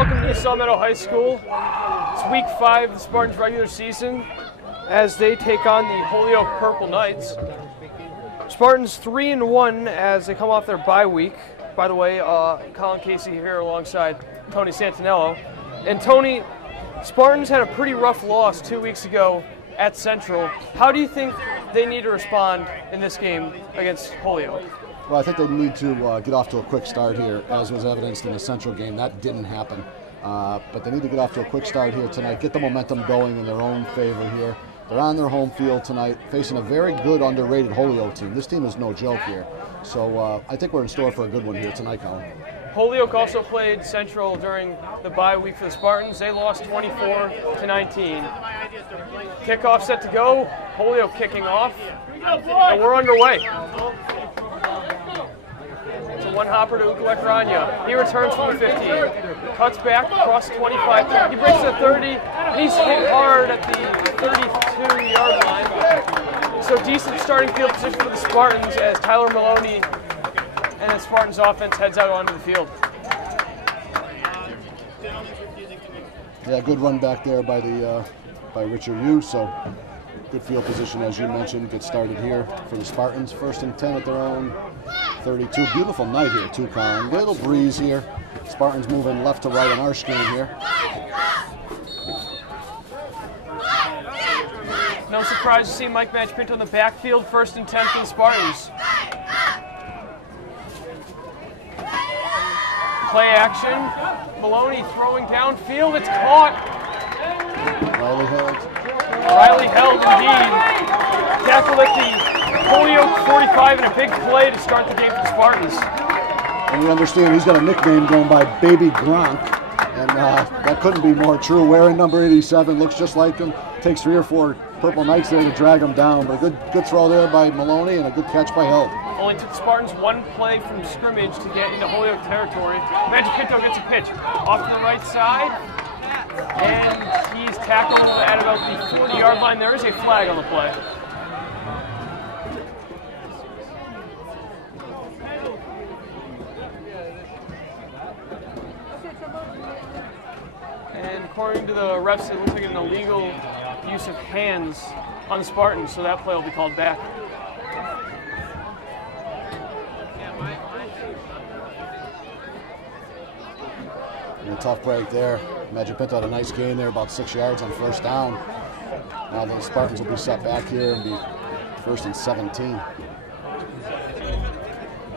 welcome to East Meadow High School. It's week 5 of the Spartans regular season as they take on the Holyoke Purple Knights. Spartans 3-1 as they come off their bye week. By the way, Colin Casey here alongside Tony Santinello. And Tony, Spartans had a pretty rough loss 2 weeks ago at Central. How do you think they need to respond in this game against Holyoke? Well, I think they need to get off to a quick start here, as was evidenced in the Central game. That didn't happen. But they need to get off to a quick start here tonight, get the momentum going in their own favor here. They're on their home field tonight, facing a very good, underrated Holyoke team. This team is no joke here. So I think we're in store for a good one here tonight, Colin. Holyoke also played Central during the bye week for the Spartans. They lost 24-19. Kickoff set to go. Holyoke kicking off. And we're underway. It's a one-hopper to Ukulek. He returns from the 15. Cuts back across the 25. He breaks the 30. He's hit hard at the 32-yard line. So decent starting field position for the Spartans as Tyler Maloney and the Spartans offense heads out onto the field. Yeah, good run back there by Richard Yu. So good field position, as you mentioned. Get started here for the Spartans. 1st and 10 at their own 32. Beautiful night here too, Colin. Little breeze here. Spartans moving left to right on our screen here. No surprise to see Mike Matchpinto in the backfield. 1st and 10 for the Spartans. Play action. Maloney throwing downfield. It's caught. Riley held indeed. Tackled at the Holyoke 45 in a big play to start the game for the Spartans. And we understand he's got a nickname going by Baby Gronk. And that couldn't be more true. Wearing number 87, looks just like him. Takes 3 or 4 Purple Knights there to drag him down. But a good throw there by Maloney and a good catch by Held. Only took the Spartans one play from scrimmage to get into Holyoke territory. Matchpinto gets a pitch off to the right side. And he's tackled at about the 40-yard line. There is a flag on the play. And according to the refs, it looks like an illegal use of hands on the Spartans, so that play will be called back. And a tough break there. Matchpinto had a nice gain there, about 6 yards on 1st down. Now the Spartans will be set back here and be 1st and 17.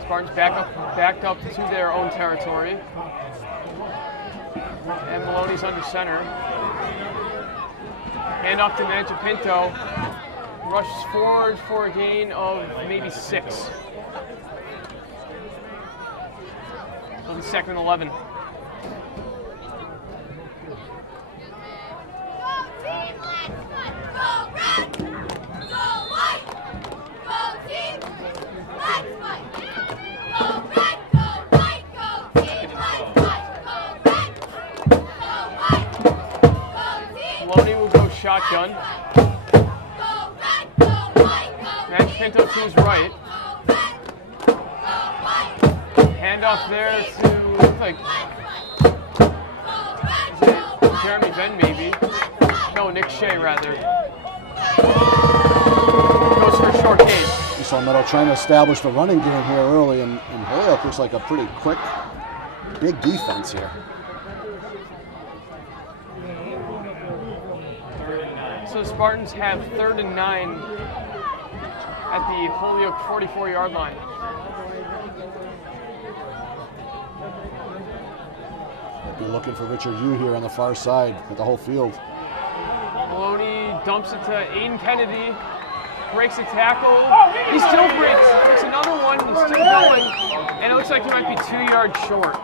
Spartans backed up to their own territory. And Maloney's under center. Hand off to Matchpinto. Rushes forward for a gain of maybe 6. On the 2nd and 11. Maloney will go shotgun. Matchpinto to his right. Handoff there to, looks like, is it Jeremy Venn maybe? No, Nick Shea rather. Goes for a short gain. You saw Meadow trying to establish the running game here early, and Holyoke looks like a pretty quick, big defense here. So the Spartans have 3rd and 9 at the Holyoke 44-yard line. They'll be looking for Richard Yu here on the far side with the whole field. Maloney dumps it to Aiden Kennedy, breaks a tackle. He still breaks another one, he's still going, and it looks like he might be 2 yards short.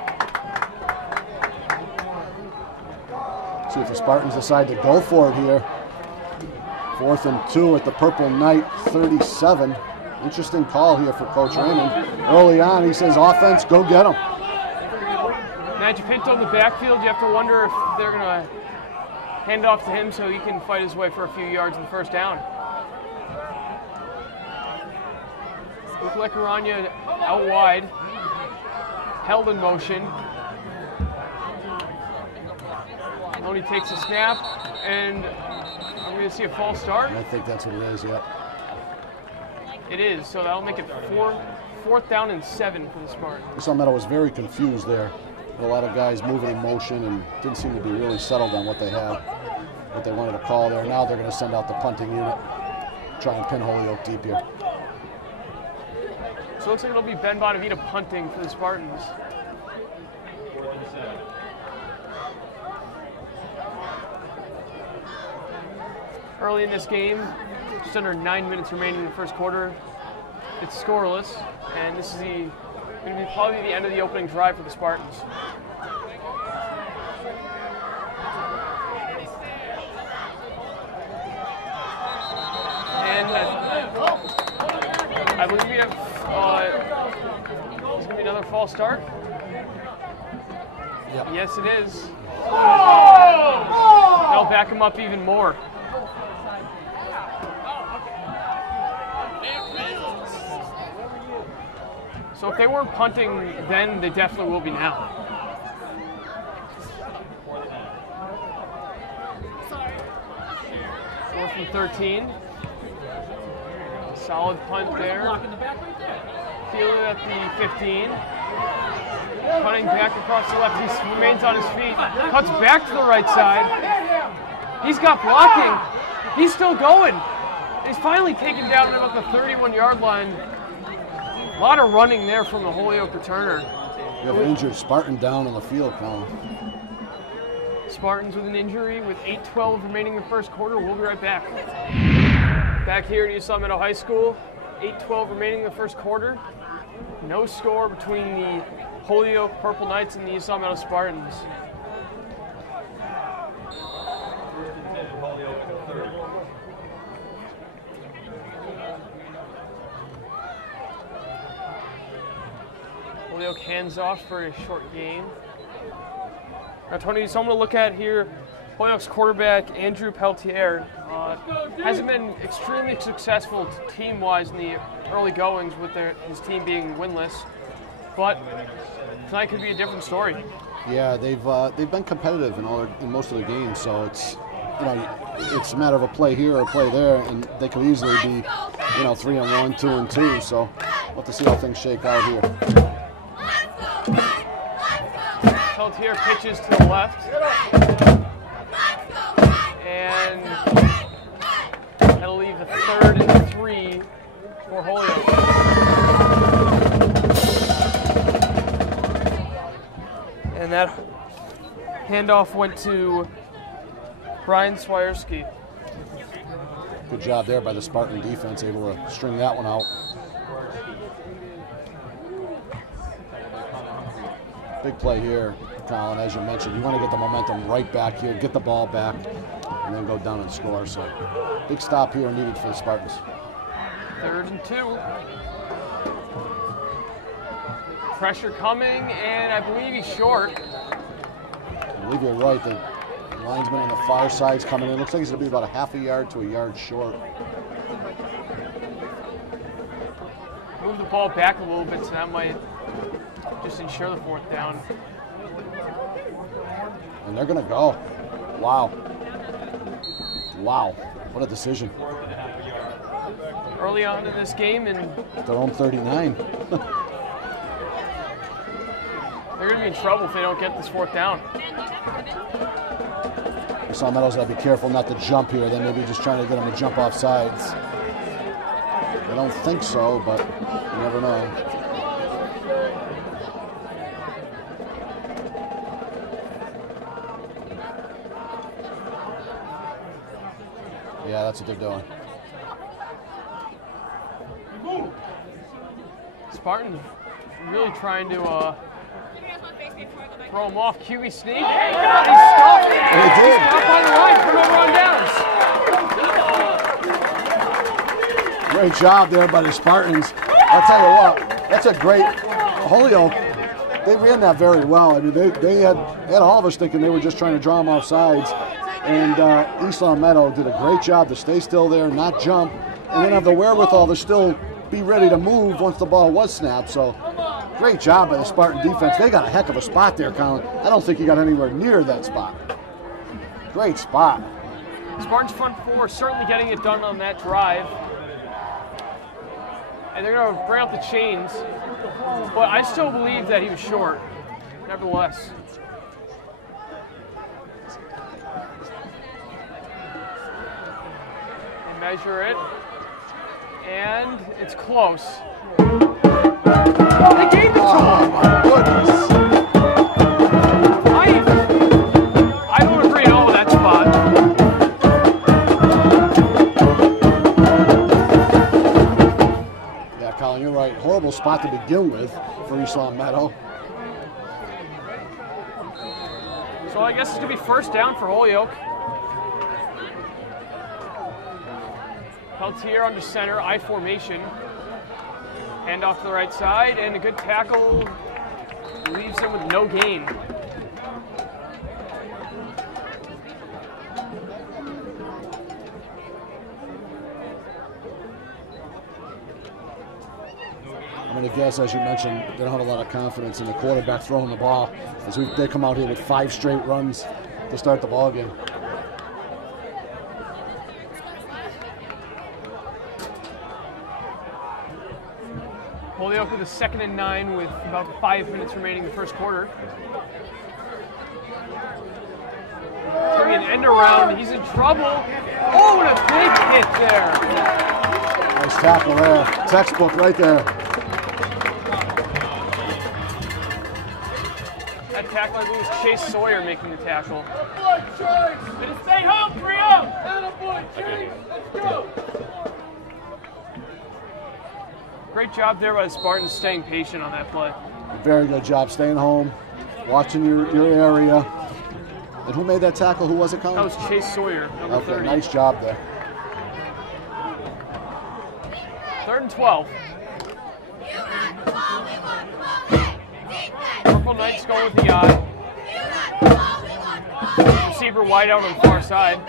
See if the Spartans decide to go for it here. 4th and 2 at the Purple Knight 37. Interesting call here for Coach Raymond. Early on, he says, offense, go get them. Matchpinto in the backfield, you have to wonder if they're going to hand off to him so he can fight his way for a few yards in the 1st down. Ukulek out wide, held in motion. Maloney takes a snap, and are we going to see a false start? I think that's what it is, yeah. It is, so that'll make it fourth down and 7 for the Spartans. East Meadow was very confused there. A lot of guys moving in motion and didn't seem to be really settled on what they wanted to call there. Now they're going to send out the punting unit, try and pin Holyoke deep here. So it looks like it'll be Ben Bonavita punting for the Spartans. Early in this game, just under 9 minutes remaining in the first quarter, it's scoreless, and this is going to be probably the end of the opening drive for the Spartans. And I believe we have, it's going to be another false start. Yep. Yes, it is. That'll back him up even more. So if they weren't punting then, they definitely will be now. Fourth and 13. Solid punt there. Fielded at the 15. Cutting back across the left. He remains on his feet. Cuts back to the right side. He's got blocking. He's still going. He's finally taken down at about the 31-yard line. A lot of running there from the Holyoke returner. You have an injured Spartan down on the field, Colin. Spartans with an injury with 8:12 remaining in the first quarter. We'll be right back. Back here at East Meadow High School, 8:12 remaining in the first quarter. No score between the Holyoke Purple Knights and the East Meadow Spartans. Holyoke hands off for a short gain. Now, Tony, someone to look at here, Holyoke's quarterback, Andrew Peltier, hasn't been extremely successful team-wise in the early goings with his team being winless, but tonight could be a different story. Yeah, they've been competitive in most of the games, so it's it's a matter of a play here or a play there, and they could easily be 3-1, 2-2. So we'll have to see how things shake out here. Peltier pitches to the left, and that'll leave a 3rd and 3 for Holyoke. And that handoff went to Brian Swiderski. Good job there by the Spartan defense, able to string that one out. Big play here, Colin, as you mentioned. You want to get the momentum right back here, get the ball back, and then go down and score. So big stop here needed for the Spartans. 3rd and 2. Pressure coming, and I believe he's short. I believe you're right. The linesman on the far side's coming in. Looks like he's going to be about a half a yard to a yard short. Move the ball back a little bit, so that might just ensure the 4th down. And they're going to go. Wow. Wow. What a decision. Early on in this game, and their own 39. They're going to be in trouble if they don't get this 4th down. East Meadow's got to be careful not to jump here. They may be just trying to get them to jump off sides. I don't think so, but you never know. Yeah, that's what they're doing. Spartans really trying to throw him off. QB sneak. He stopped. He did. He stopped on the line for no run downs. Great job there by the Spartans. I'll tell you what, that's a great Holyoke. They ran that very well. I mean, they had all of us thinking they were just trying to draw them off sides. And East Meadow did a great job to stay still there, not jump, and then have the wherewithal to still be ready to move once the ball was snapped. So great job by the Spartan defense. They got a heck of a spot there, Colin. I don't think he got anywhere near that spot. Great spot. Spartans front four certainly getting it done on that drive. And they're going to bring out the chains. But I still believe that he was short, nevertheless. They measure it. And it's close. Oh, they gave it to him! Oh, my goodness. I don't agree at all with that spot. Yeah, Colin, you're right. Horrible spot to begin with for East Meadow. So I guess it's going to be first down for Holyoke. Peltier under center, I formation. Hand off to the right side, and a good tackle leaves him with no gain. I'm going to guess, as you mentioned, they don't have a lot of confidence in the quarterback throwing the ball, as they come out here with 5 straight runs to start the ball game. Holyoke with a 2nd and 9 with about 5 minutes remaining in the first quarter. It's going to be an end around. He's in trouble. Oh, what a big hit there. Nice tackle there. Textbook right there. That tackle, I believe, was Chase Sawyer making the tackle. Gonna stay home, Priam! Let's go! Great job there by the Spartans staying patient on that play. Very good job staying home, watching your area. And who made that tackle? Who was it, Colin? That was Chase Sawyer, number 30. Nice job there. 3rd and 12. Purple Knights going with the eye. Receiver wide out on the far side.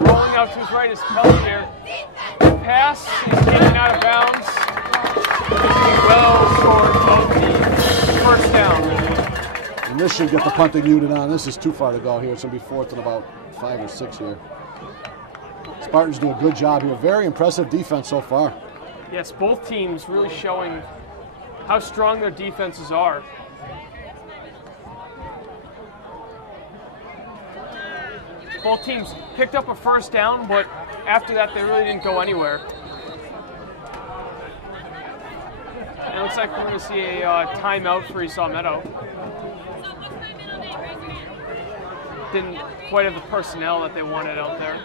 Rolling out to his right is Peltier. Pass is taken out of bounds. Well short of the first down. And this should get the punting unit on. This is too far to go here. It's going to be 4th and about 5 or 6 here. Spartans do a good job here. Very impressive defense so far. Yes, both teams really showing how strong their defenses are. Both teams picked up a first down, but after that they really didn't go anywhere. And it looks like we're going to see a timeout for East Meadow. Didn't quite have the personnel that they wanted out there.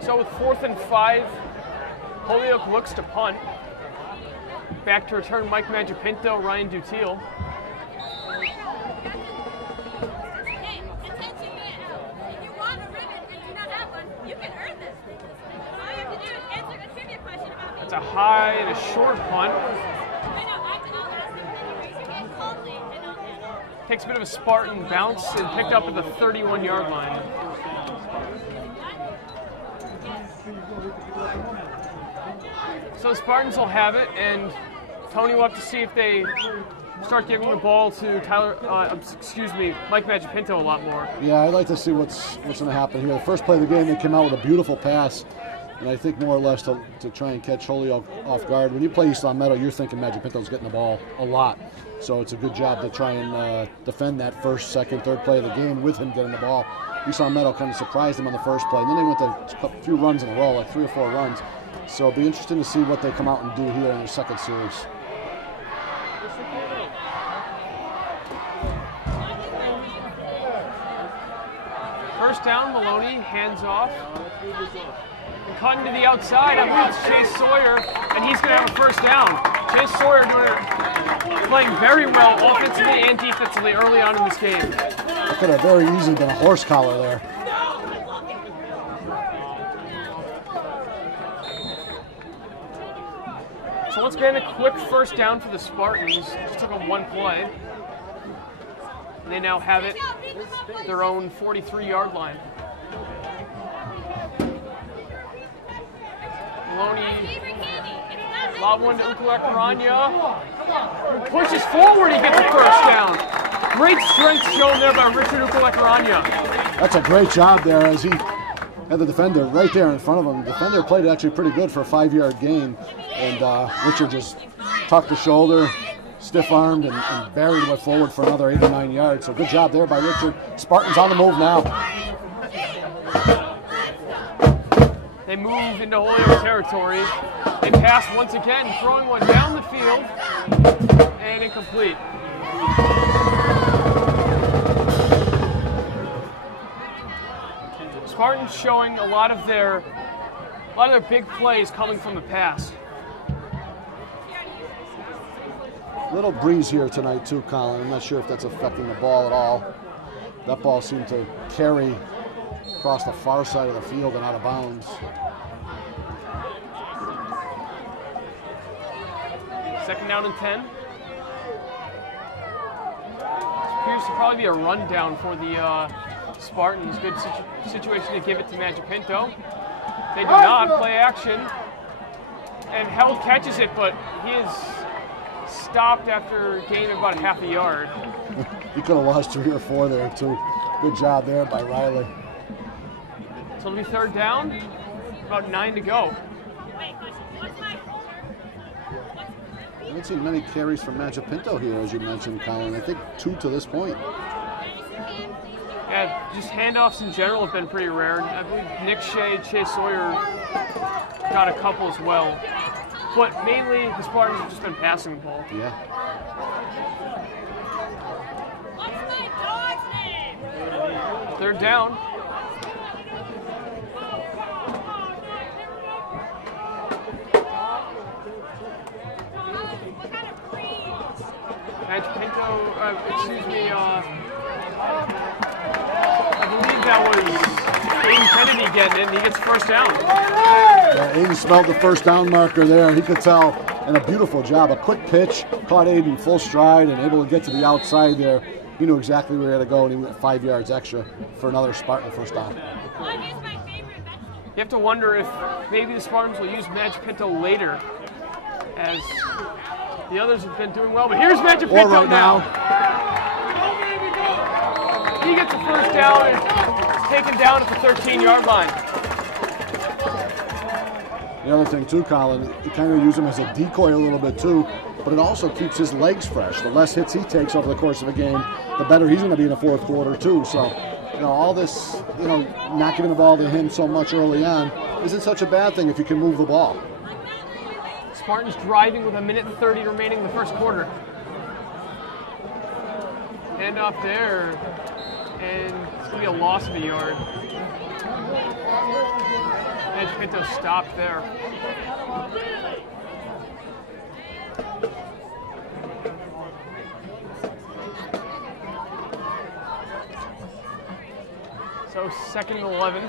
So with 4th and 5, Holyoke looks to punt. Back to return Mike Magipinto, Ryan Dutiel. Hey, attention man. If you want a ribbon and do not have one, you can earn this. All you have to do is answer a trivia question about me. That's a high and a short punt. I know, I'll ask you for raise your hand calmly and I'll answer. Takes a bit of a Spartan bounce and picked up at the 31-yard line. So the Spartans will have it, and Tony will have to see if they start giving the ball to Mike Magipinto a lot more. Yeah, I'd like to see what's going to happen here. The first play of the game, they came out with a beautiful pass, and I think more or less to try and catch Holyoke off guard. When you play East Meadow, you're thinking Magipinto's getting the ball a lot. So it's a good job to try and defend that first, second, third play of the game with him getting the ball. East Meadow kind of surprised him on the first play, and then they went to a few runs in a row, like 3 or 4 runs. So it'll be interesting to see what they come out and do here in their second series. First down, Maloney, hands off. And cutting to the outside, I believe it's Chase Sawyer, and he's going to have a first down. Chase Sawyer playing very well offensively and defensively early on in this game. That could have very easily been a horse collar there. So let's get a quick first down for the Spartans. Just took a one play. And they now have it their own 43-yard line. Maloney, lob one to Ukulakaranya, who pushes forward, he gets the first down. Great strength shown there by Richard Ukulakaranya. That's a great job there as he had the defender right there in front of him. The defender played actually pretty good for a 5-yard gain, and Richard just tucked the shoulder, stiff-armed, and buried went forward for another 8 or 9 yards. So good job there by Richard. Spartans on the move now. They move into Holyoke territory. They pass once again, throwing one down the field, and incomplete. Spartans showing a lot of their big plays coming from the pass. Little breeze here tonight too, Colin. I'm not sure if that's affecting the ball at all. That ball seemed to carry across the far side of the field and out of bounds. Second down and 10. This appears to probably be a rundown for the Spartans. Good situation to give it to Magipinto. They do not play action. And Held catches it, but he is stopped after gaining about half a yard. He could have lost 3 or 4 there too. Good job there by Riley. So it'll be third down, about 9 to go. I haven't seen many carries from Magipinto here, as you mentioned, Colin. I think 2 to this point. Yeah, just handoffs in general have been pretty rare. I believe Nick Shea, Chase Sawyer got a couple as well. But mainly the Spartans have just been passing the ball. Yeah. Third down. Magipinto, I believe that was Aiden Kennedy getting it, and he gets first down. Yeah, Aiden smelled the first down marker there. He could tell, and a beautiful job. A quick pitch, caught Aiden full stride and able to get to the outside there. He knew exactly where he had to go, and he went 5 yards extra for another Spartan first down. You have to wonder if maybe the Spartans will use Magipinto later, as the others have been doing well. But here's Magipinto right now. He gets the first down and is taken down at the 13-yard line. The other thing too, Colin, you kind of use him as a decoy a little bit too, but it also keeps his legs fresh. The less hits he takes over the course of a game, the better he's going to be in the fourth quarter too. So, all this, not giving the ball to him so much early on isn't such a bad thing if you can move the ball. Spartans driving with 1:30 remaining in the first quarter. Hand off there, and it's going to be a loss of a yard. Magipinto stopped there. So 2nd and 11.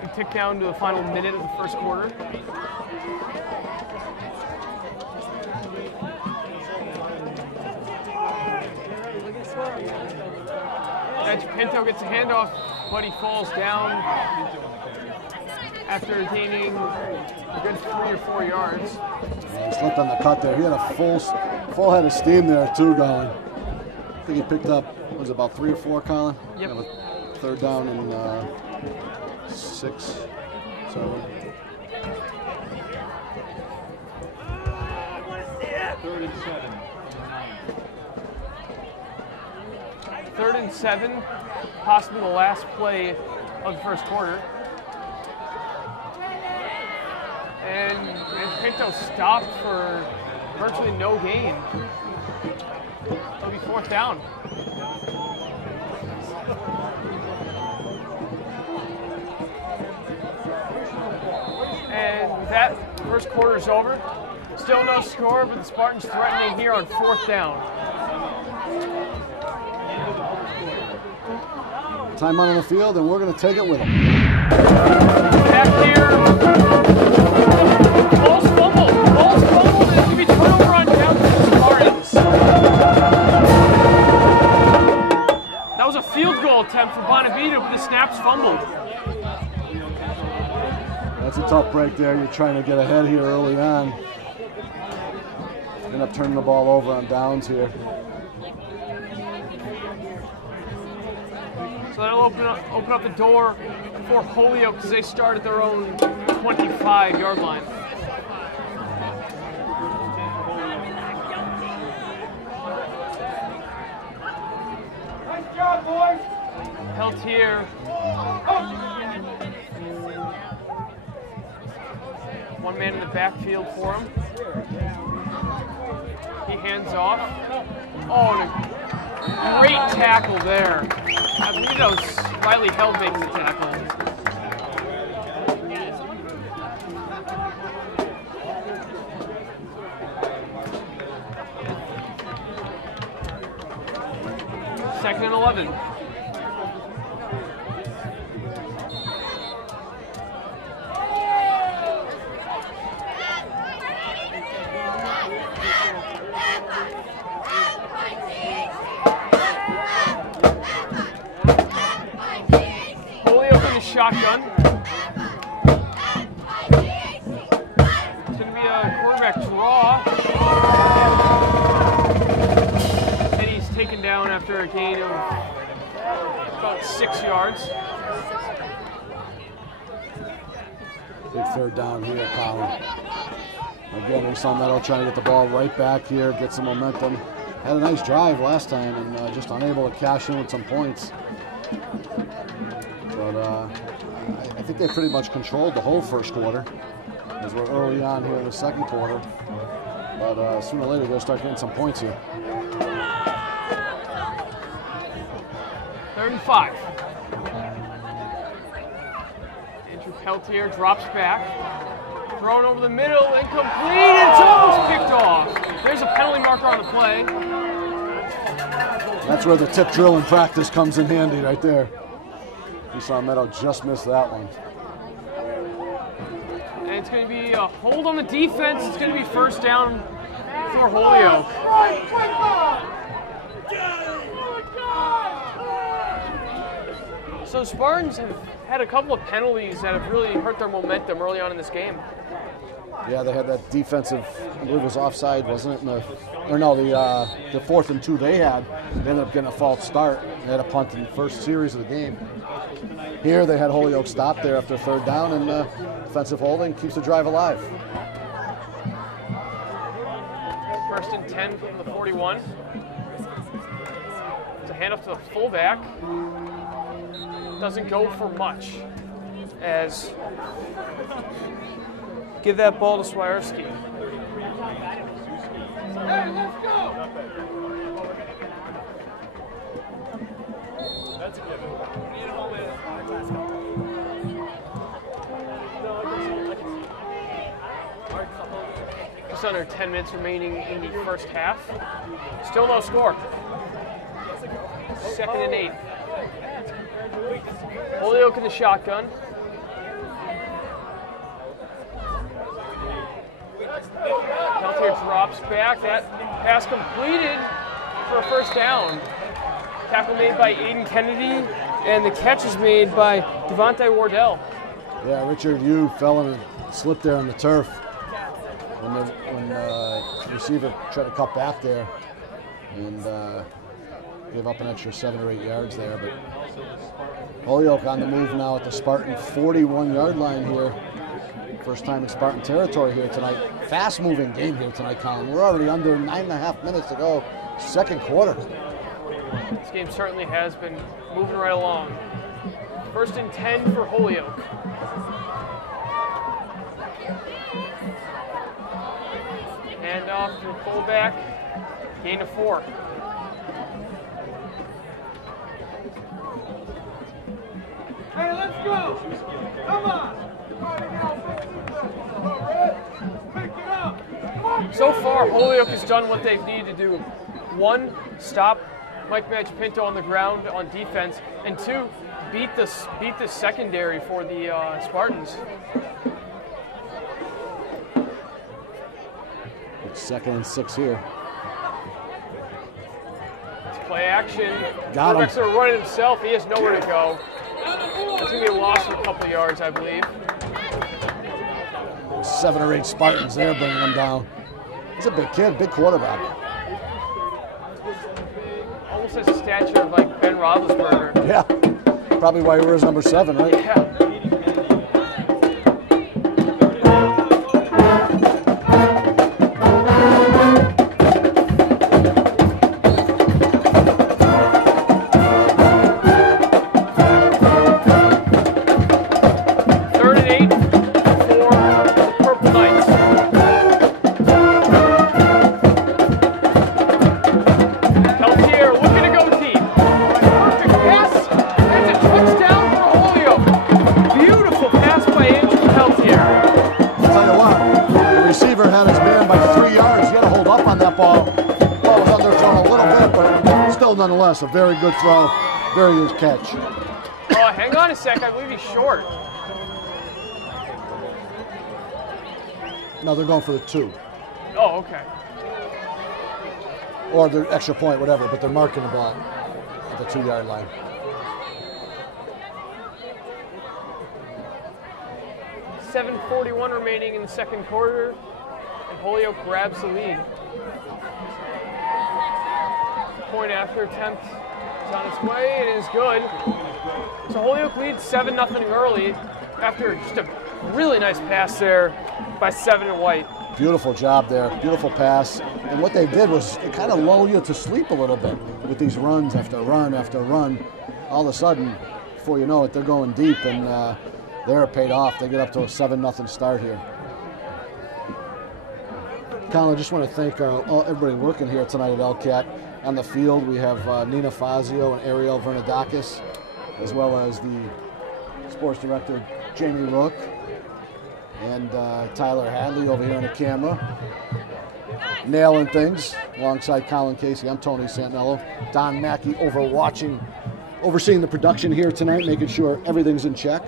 We tick down to the final minute of the first quarter. Magipinto gets a handoff, but he falls down after gaining a good 3 or 4 yards. He slipped on the cut there. He had a full head of steam there too going. I think he picked up, what was it, about 3 or 4, Colin? Yep. Yeah, third down and 6. So. Third and 7, possibly the last play of the first quarter. And Pinto stopped for virtually no gain. It'll be 4th down. And that first quarter is over. Still no score, but the Spartans threatening here on 4th down. Time out on the field, and we're going to take it with them. Back here. Ball's fumbled. break there. You're trying to get ahead here early on. End up turning the ball over on downs here. So that'll open up the door for Holyoke because they start at their own 25-yard line. Nice job, boys. Peltier. One man in the backfield for him. He hands off. Oh, and a great tackle there. I believe that was Riley Held making the tackle. Second and 11. Shotgun. It's going to be a quarterback draw. And he's taken down after a gain of about 6 yards. Big third down here, Colin. Again, we saw Meadow trying to get the ball right back here, get some momentum. Had a nice drive last time and just unable to cash in with some points. But I think they pretty much controlled the whole first quarter as we're early on here in the second quarter. But sooner or later, they're going to start getting some points here. 3rd and 5. Andrew Peltier drops back. Thrown over the middle, incomplete, it's almost picked off. There's a penalty marker on the play. That's where the tip drill in practice comes in handy right there. You saw Meadow just miss that one. And it's going to be a hold on the defense. It's going to be first down for Holyoke. So Spartans have had a couple of penalties that have really hurt their momentum early on in this game. Yeah, they had that defensive, I believe it was offside, wasn't it? The 4th and 2 they had. They ended up getting a false start. They had a punt in the first series of the game. Here they had Holyoke stop there after 3rd down, and defensive holding keeps the drive alive. 1st and 10 from the 41. It's a handoff to the fullback. Doesn't go for much as give that ball to Swiderski. Hey, let's go! That's a given. Just under 10 minutes remaining in the first half. Still no score. 2nd and 8. Holyoke in the shotgun. Peltier drops back. That pass completed for a first down. Tackle made by Aiden Kennedy, and the catch is made by Devontae Wardell. Yeah, Richard Yu fell and slipped there on the turf when the receiver tried to cut back there and gave up an extra 7 or 8 yards there. But Holyoke on the move now at the Spartan 41-yard line here. First time in Spartan territory here tonight. Fast-moving game here tonight, Colin. We're already under 9.5 minutes to go, second quarter. This game certainly has been moving right along. 1st and 10 for Holyoke. Hand off to the fullback. Gain of 4. Hey, let's go! Come on! So far, Holyoke has done what they've needed to do. 1, stop Mike Pinto on the ground on defense, and 2, beat the secondary for the Spartans. It's 2nd and 6 here. It's play action. Got him. Quarterback's going to run it himself. He has nowhere to go. It's going to be a loss of a couple yards, I believe. 7 or 8 Spartans there bringing him down. He's a big kid, big quarterback. Almost has the stature of like Ben Roethlisberger. Yeah, probably why he wears number 7, right? Yeah. Nonetheless, a very good throw, very good catch. Oh, hang on a sec. I believe he's short. No, they're going for the 2. Oh, okay. Or the extra point, whatever, but they're marking the ball at the 2-yard line. .7:41 remaining in the second quarter, and Holyoke grabs the lead. Point after attempt is on its way and is good. So Holyoke leads 7-0 early after just a really nice pass there by Seven and White. Beautiful job there, beautiful pass. And what they did was it kind of lull you to sleep a little bit with these runs after run after run. All of a sudden, before you know it, they're going deep and they're paid off. They get up to a 7-0 start here. Colin, I just want to thank everybody working here tonight at LCAT. On the field, we have Nina Fazio and Ariel Vernadakis, as well as the sports director, Jamie Rook, and Tyler Hadley over here on the camera. Nailing things alongside Colin Casey. I'm Tony Santinello. Don Mackey overseeing the production here tonight, making sure everything's in check.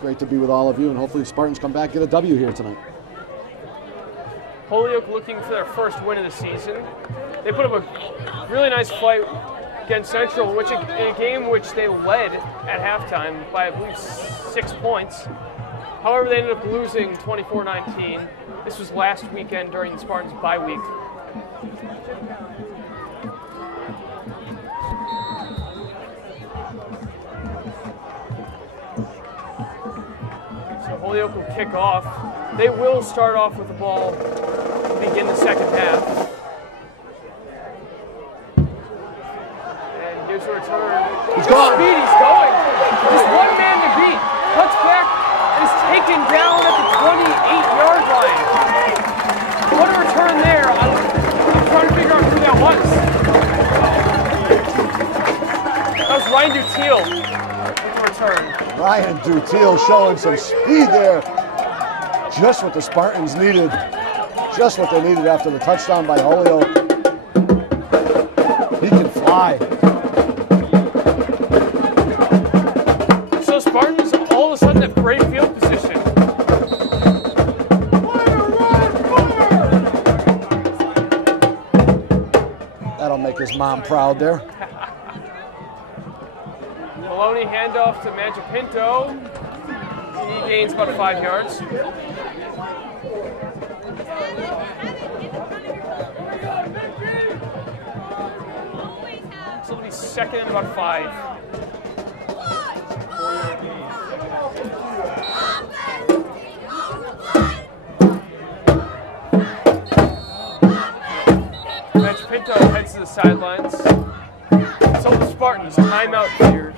Great to be with all of you, and hopefully the Spartans come back, get a W here tonight. Holyoke looking for their first win of the season. They put up a really nice fight against Central, which in a game which they led at halftime by, I believe, 6 points. However, they ended up losing 24-19. This was last weekend during the Spartans' bye week. So Holyoke will kick off. They will start off with the ball to begin the second half. And here's a return. He's gone. Speed, he's going. Just one man to beat. Cuts back and is taken down at the 28-yard line. What a return there. I'm trying to figure out who that was. That was Ryan Dutiel with the return. Ryan Dutiel showing some speed there. Just what the Spartans needed. Just what they needed after the touchdown by Holyoke. He can fly. So Spartans all of a sudden have great field position. That'll make his mom proud there. Maloney handoff to Magic Pinto. He gains about 5 yards. So it'll be second and about 5. Magic Pinto heads to the sidelines. So the Spartans timeout here.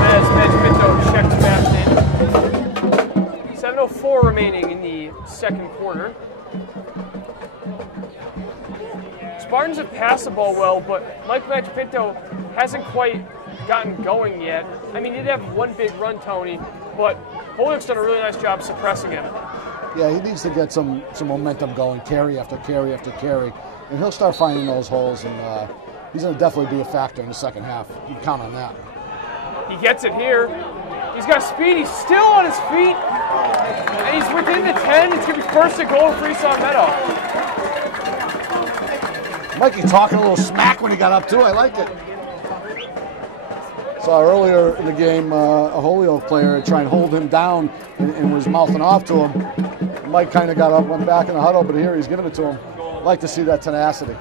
As Magic Pinto checks back in. 7:04 remaining in the second quarter. Spartans have passed the ball well, but Mike Magic Pinto hasn't quite gotten going yet. I mean, he did have one big run, Tony, but Holyoke's done a really nice job suppressing him. Yeah, he needs to get some momentum going, carry after carry after carry, and he'll start finding those holes, and he's going to definitely be a factor in the second half. You can count on that. He gets it here. He's got speed. He's still on his feet, and he's within the 10. It's going to be first and goal for Easton Meadow. Mikey talking a little smack when he got up, too. I like it. Saw earlier in the game a Holyoke player try and hold him down and was mouthing off to him. Mike kind of got up, went back in the huddle, but here he's giving it to him. Like to see that tenacity.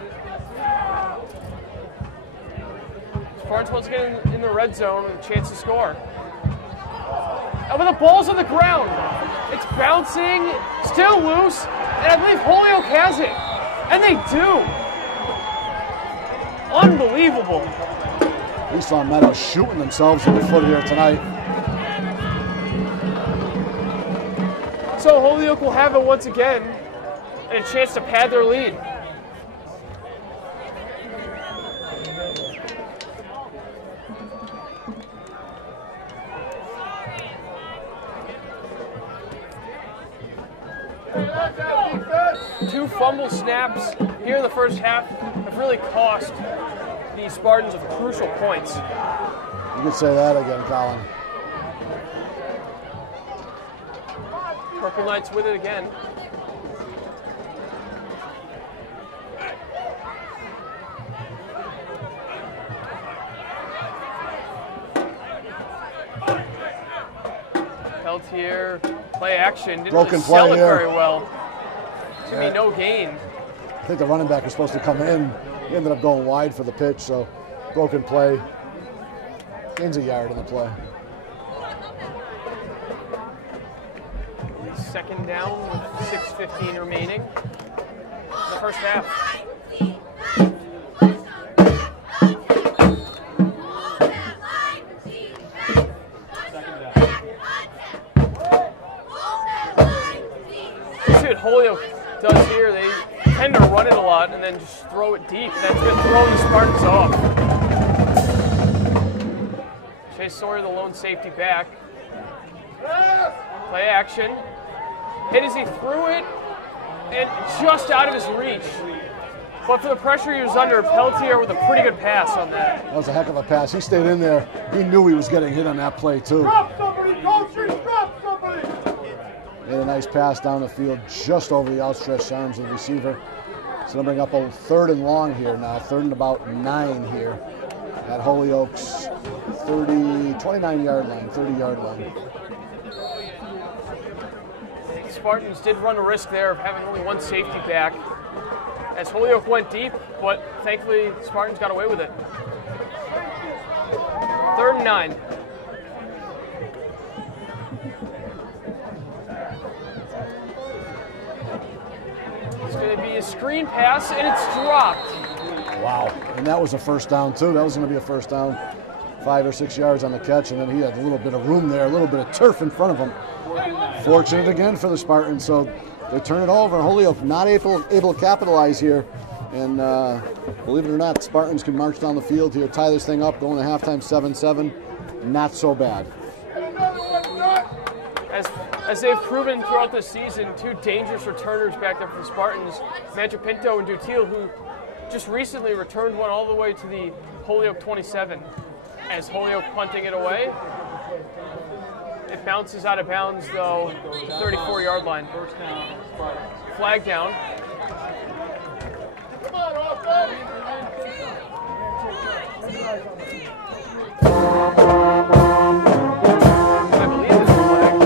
Spartans once again in the red zone with a chance to score. And when the ball's on the ground, it's bouncing, still loose, and I believe Holyoke has it. And they do. Unbelievable. We saw Meadows shooting themselves in the foot here tonight. So Holyoke will have it once again and a chance to pad their lead. Two fumble snaps here in the first half have really cost the Spartans of crucial points. You could say that again, Colin. Purple Knights with it again. Peltier, play action, didn't Broken really sell play it here. very well. To me, no gain. I think the running back was supposed to come in. He ended up going wide for the pitch, so broken play. Gains a yard in the play. Second down with 6:15 remaining in the first half. See what Holyoke does here. They tend to run it a lot and then just throw it deep. That's going to throw the Spartans off. Chase Sawyer, the lone safety back. Play action. Hit as he threw it and just out of his reach. But for the pressure he was under, Peltier with a pretty good pass on that. That was a heck of a pass. He stayed in there. He knew he was getting hit on that play, too. Drop somebody, coaches! Drop somebody! He had a nice pass down the field just over the outstretched arms of the receiver. So they'll bring up a 3rd and long here now. 3rd and about 9 here at Holyoke's 29-yard line, 30-yard line. Spartans did run a risk there of having only one safety back as Holyoke went deep, but thankfully Spartans got away with it. 3rd and 9. It's going to be a screen pass, and it's dropped. Wow. And that was a first down, too. That was going to be a first down, 5 or 6 yards on the catch, and then he had a little bit of room there, a little bit of turf in front of him. Fortunate again for the Spartans, so they turn it over. Holyoke not able to capitalize here. And believe it or not, Spartans can march down the field here, tie this thing up, going to halftime 7-7. Not so bad. As they've proven throughout this season, two dangerous returners back there for the Spartans, Mantrapinto and Dutil, who just recently returned one all the way to the Holyoke 27. As Holyoke punting it away, it bounces out of bounds, though, 34-yard line. First down, flag down. Come on, offense! I believe it's a flag.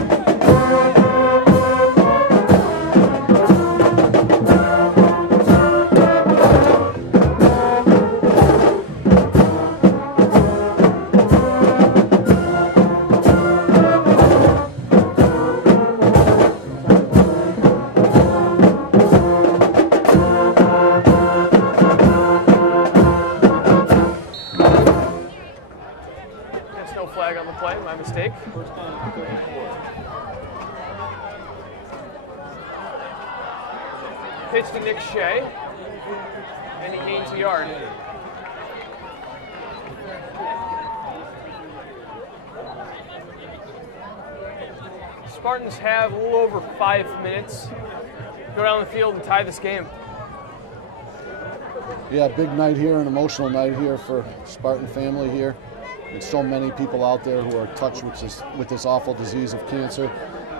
My mistake. Pitch to Nick Shea, and he gains a yard. Spartans have a little over 5 minutes to go down the field and tie this game. Yeah, big night here, an emotional night here for Spartan family here. And so many people out there who are touched with this awful disease of cancer.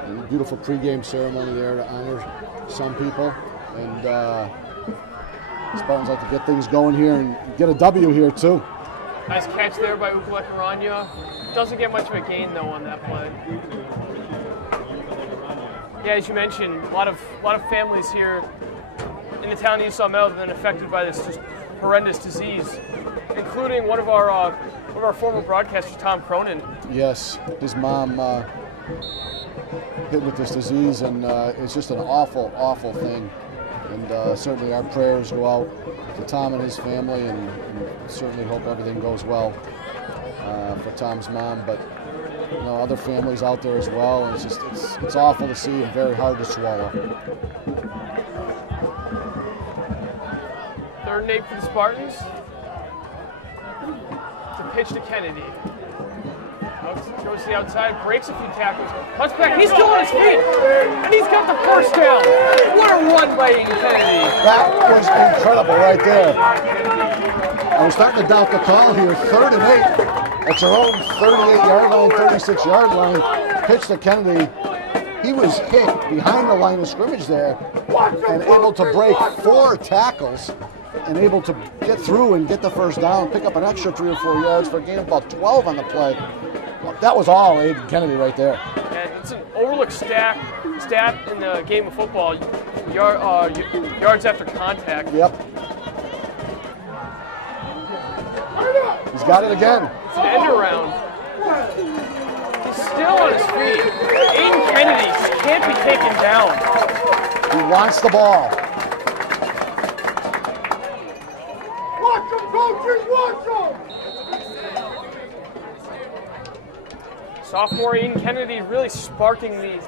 And a beautiful pregame ceremony there to honor some people. And Spartans like to get things going here and get a W here too. Nice catch there by Ukalekaranya. Doesn't get much of a gain though on that play. Yeah, as you mentioned, a lot of families here in the town of East Long Meadow have been affected by this just horrendous disease, including one of our former broadcasters, Tom Cronin. Yes, his mom hit with this disease, and it's just an awful, awful thing. And certainly our prayers go out to Tom and his family, and certainly hope everything goes well for Tom's mom. But you know, other families out there as well. And it's awful to see and very hard to swallow. 3rd and 8 for the Spartans. To pitch to Kennedy. Goes to the outside, breaks a few tackles, cuts back, he's still on his feet, and he's got the first down. What a run by Aiden Kennedy. That was incredible right there. I was starting to doubt the call here. 3rd and 8. It's our own 38-yard line, 36-yard line. Pitch to Kennedy. He was hit behind the line of scrimmage there and able to break 4 tackles and able to get through and get the first down, pick up an extra 3 or 4 yards for a gain of about 12 on the play. That was all Aiden Kennedy right there. And it's an overlooked stat in the game of football, yards after contact. Yep. He's got it again. It's an end around. He's still on his feet. Aiden Kennedy can't be taken down. He wants the ball. Watch him, coaches, watch him! Sophomore Aiden Kennedy really sparking the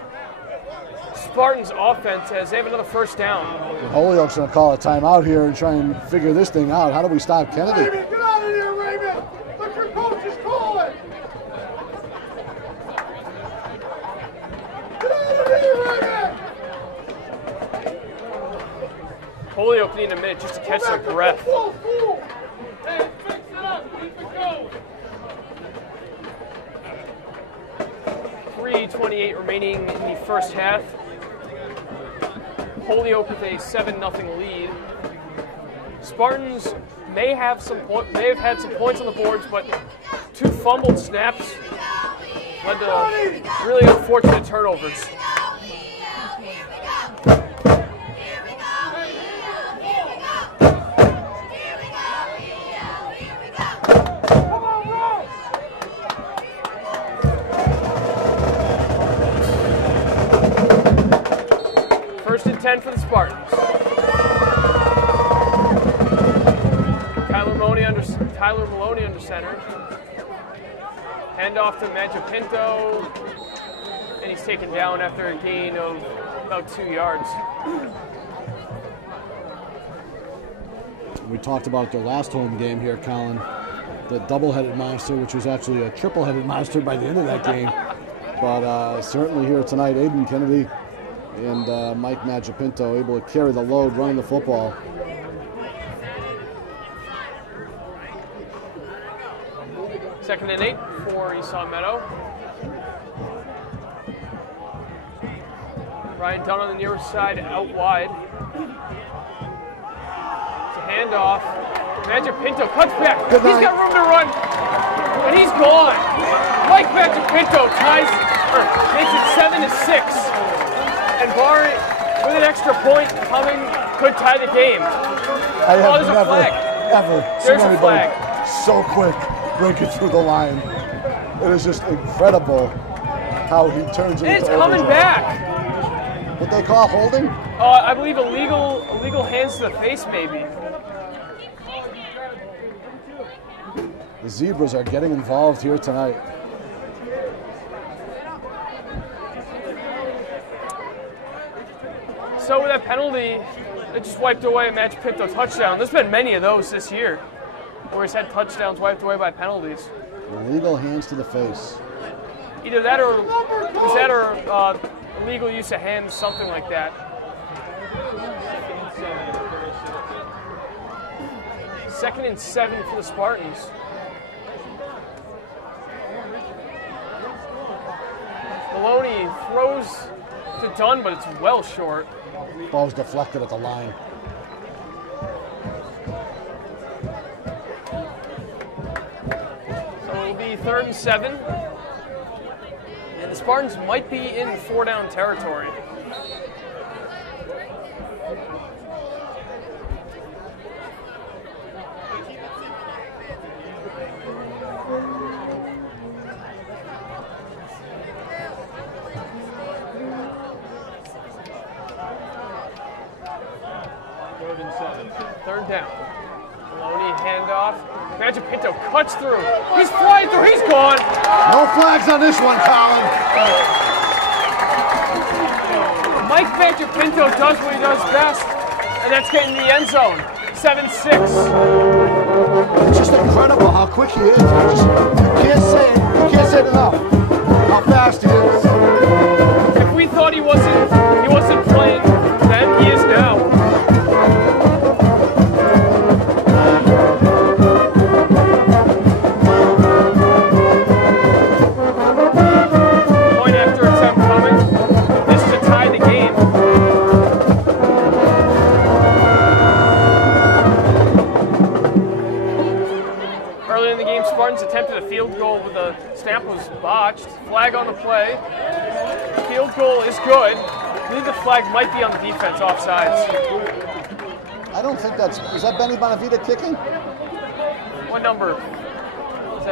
Spartans offense as they have another first down. Holyoke's going to call a timeout here and try and figure this thing out. How do we stop Kennedy? Raymond, get out of here, Raymond! Let your coaches call it! Get out of here, Raymond! Holyoke needing a minute just to catch their breath. Hey, fix it up! Keep it going! 3:28 remaining in the first half. Holyoke with a 7-0 lead. Spartans may have had some points on the boards, but 2 fumbled snaps led to really unfortunate turnovers. First and 10 for the Spartans. Tyler Maloney under center. Hand off to Magipinto, and he's taken down after a gain of about 2 yards. We talked about their last home game here, Colin. The double-headed monster, which was actually a triple-headed monster by the end of that game. But certainly here tonight, Aiden Kennedy and Mike Magipinto able to carry the load running the football. Second and 8 for East Long Meadow. Ryan Dunn on the near side, out wide. It's a handoff. Magipinto cuts back. He's got room to run, and he's gone. Mike Magipinto makes it 7-6. And barring with an extra point coming, could tie the game. I have there's a flag. Ever There's seen a anybody flag. so quick breaking through the line. It is just incredible how he turns it. It's coming back. What they call holding? I believe illegal hands to the face, maybe. The Zebras are getting involved here tonight. So with that penalty, it just wiped away a Magipinto touchdown. There's been many of those this year, where he's had touchdowns wiped away by penalties. Illegal hands to the face. Either that or illegal use of hands, something like that. Second and 7 for the Spartans. Maloney throws to Dunn, but it's well short. Ball's deflected at the line. be 3rd and 7. And the Spartans might be in 4-down territory. Third down. Maloney handoff. Magic Pinto cuts through. He's flying through. He's gone. No flags on this one, Colin. Mike Magic Pinto does what he does best, and that's getting in the end zone. 7-6. It's just incredible how quick he is. You can't say it enough. How fast he is. If we thought he wasn't playing then, he is now. Point after attempt coming. This to tie the game. Early in the game, Spartans attempted a field goal, but the snap was botched. Flag on the play. Field goal is good. I believe the flag might be on the defense, offsides. I don't think is that Benny Bonavita kicking? What number? Is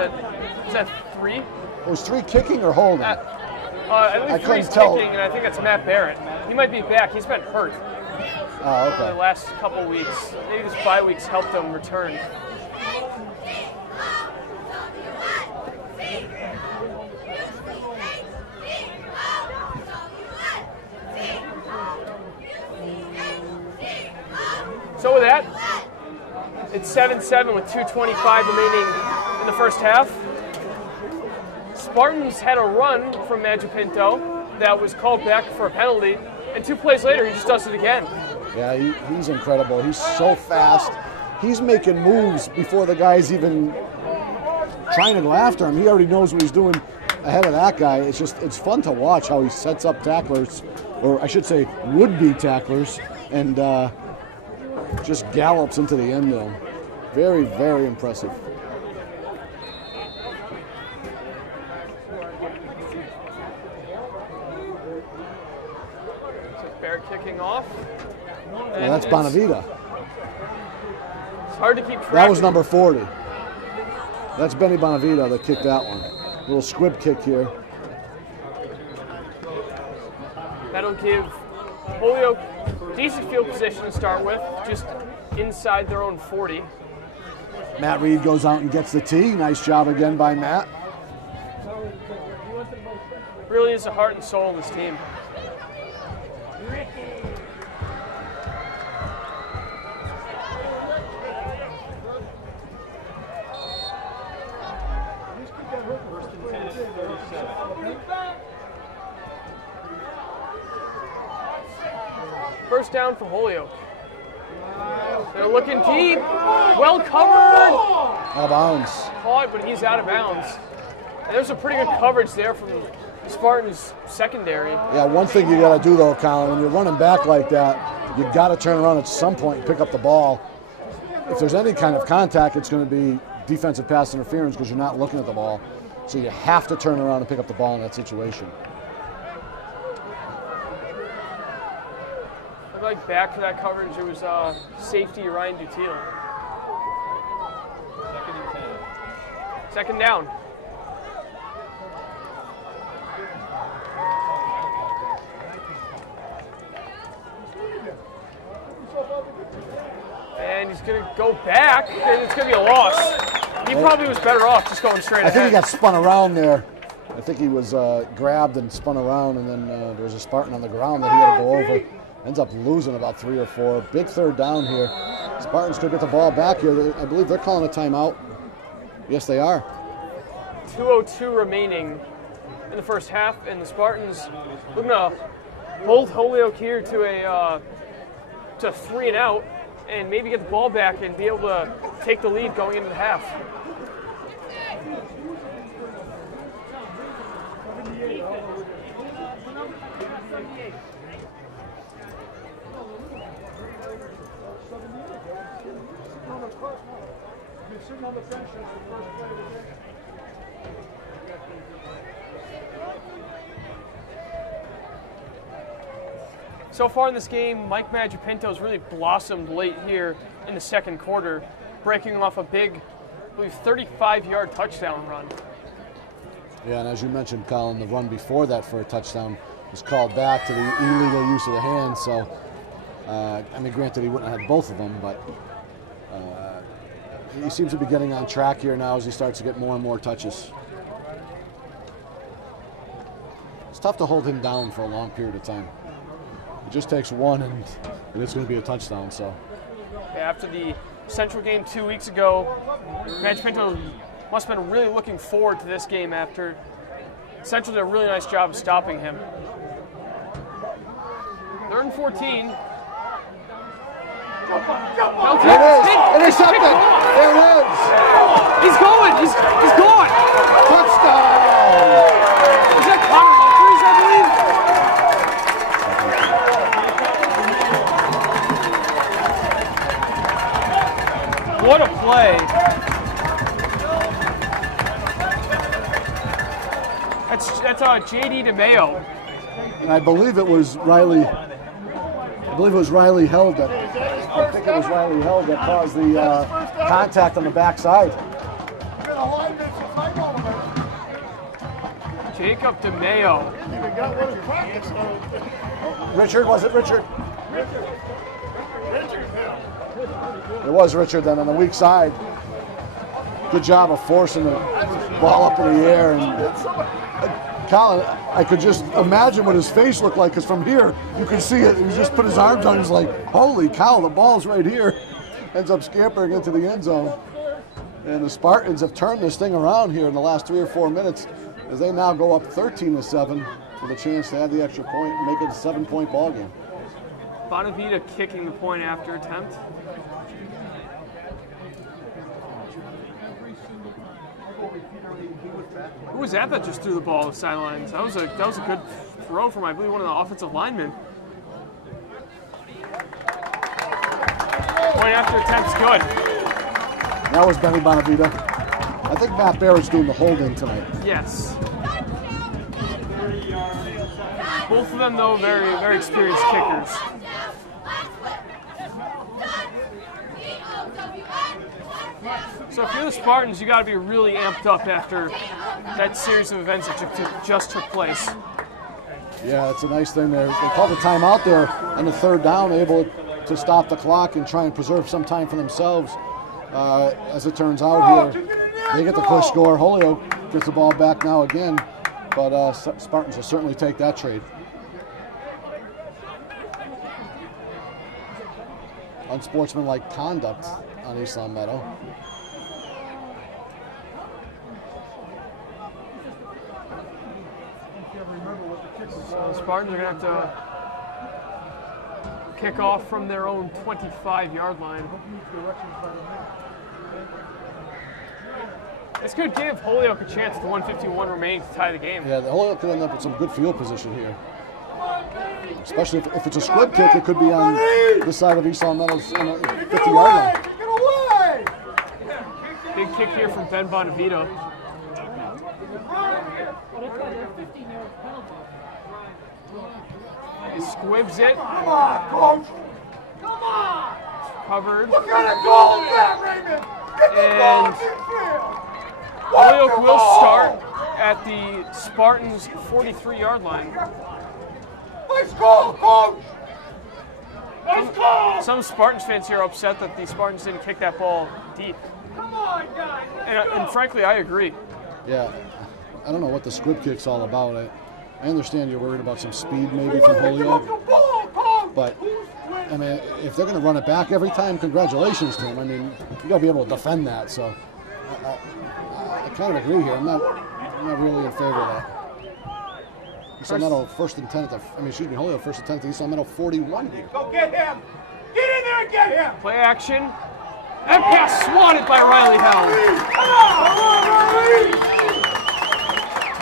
that 3? It was 3 kicking or holding? At least 3's tell. kicking, and I think that's Matt Barrett. He might be back. He's been hurt Oh, the okay. last couple weeks. Maybe this bye weeks helped him return. So with that, it's 7-7 with 2:25 remaining in the first half. Spartans had a run from Magic Pinto that was called back for a penalty, and 2 plays later, he just does it again. Yeah, he's incredible. He's so fast. He's making moves before the guy's even trying to go after him. He already knows what he's doing ahead of that guy. It's fun to watch how he sets up tacklers, or I should say would-be tacklers, and just gallops into the end zone. Very, very impressive. Barrett kicking off. Yeah, that's Bonavita. It's hard to keep track. That was number 40. That's Benny Bonavita that kicked that one. Little squib kick here. That'll give Holyoke decent field position to start with, just inside their own 40. Matt Reed goes out and gets the tee. Nice job again by Matt. Really is the heart and soul of this team. First down for Holyoke. They're looking deep. Well covered. Out of bounds. Caught, but he's out of bounds. And there's some pretty good coverage there from the Spartans' secondary. Yeah, one thing you got to do, though, Colin, when you're running back like that, you got to turn around at some point and pick up the ball. If there's any kind of contact, it's going to be defensive pass interference because you're not looking at the ball. So you have to turn around and pick up the ball in that situation. Like back to that coverage, it was safety Ryan Dutiel. Second down. And he's going to go back, and it's going to be a loss. He probably was better off just going straight ahead. I think he got spun around there. I think he was grabbed and spun around, and then there was a Spartan on the ground that he had to go over. Ends up losing about 3 or 4. Big third down here. Spartans could get the ball back here. I believe they're calling a timeout. Yes, they are. 2:02 remaining in the first half, and the Spartans looking to hold Holyoke here to a 3 and out, and maybe get the ball back and be able to take the lead going into the half. So far in this game, Mike Magipinto's really blossomed late here in the second quarter, breaking off a big, I believe, 35-yard touchdown run. Yeah, and as you mentioned, Colin, the run before that for a touchdown was called back to the illegal use of the hands. So, I mean, granted, he wouldn't have had both of them, but he seems to be getting on track here now as he starts to get more and more touches. It's tough to hold him down for a long period of time. It just takes one, and it's going to be a touchdown. So, after the Central game 2 weeks ago, Magipinto must have been really looking forward to this game after Central did a really nice job of stopping him. 3rd and 14. It is! Intercepted! There it is! He's going! He's gone! Touchdown! Is that Connor Humphreys, I believe? What a play. That's J.D. DeMayo. And I believe it was Riley. I believe it was Riley Held that. I think it was Riley Held that caused the contact on the backside. Jacob DeMayo. Richard, was it Richard? It was Richard then on the weak side. Good job of forcing the ball up in the air. And Colin, I could just imagine what his face looked like, because from here you could see it. He just put his arms on. He's like, holy cow, the ball's right here. Ends up scampering into the end zone. And the Spartans have turned this thing around here in the last 3 or 4 minutes, as they now go up 13-7 with a chance to add the extra point and make it a 7-point ball game. Bonavita kicking the point after attempt. Who was that just threw the ball to the sidelines? That was a good throw from, I believe, one of the offensive linemen. Point after attempt's good. That was Benny Bonavita. I think Matt Barrett's doing the holding tonight. Yes. Both of them, though, very, very experienced kickers. So if you're the Spartans, you got to be really amped up after that series of events that just took place. Yeah, it's a nice thing there. They called a timeout there on the 3rd down, able to stop the clock and try and preserve some time for themselves. As it turns out here, they get the quick score. Holyoke gets the ball back now again, but Spartans will certainly take that trade. Unsportsmanlike conduct on East Long Meadow. So the Spartans are going to have to kick off from their own 25-yard line. This could give Holyoke a chance at the 151 remaining to tie the game. Yeah, the Holyoke could end up with some good field position here. Especially if it's a squib kick, it could be on this side of East Long Meadow's 50-yard line. Big kick here from Ben Bonavito. He squibs it. Come on, coach. Come on. Covered. What kind of goal is that, Raymond? Get the ball And midfield. Holyoke will start at the Spartans' 43-yard line. Let's go, coach. Let's go. Some Spartans fans here are upset that the Spartans didn't kick that ball deep. Come on, guys. And frankly, I agree. Yeah, I don't know what the squib kick's all about. I understand you're worried about some speed maybe from Holyoke, but I mean, if they're going to run it back every time, congratulations to them. I mean, you got to be able to defend that. So I kind of agree here. I'm not really in favor of that. East Long Meadow 1st and 10 at the, Holyoke 1st and 10 at the East Long Meadow 41 here. Go get him. Get in there and get him. Play action. That pass swatted by Riley Held. Come on, Riley.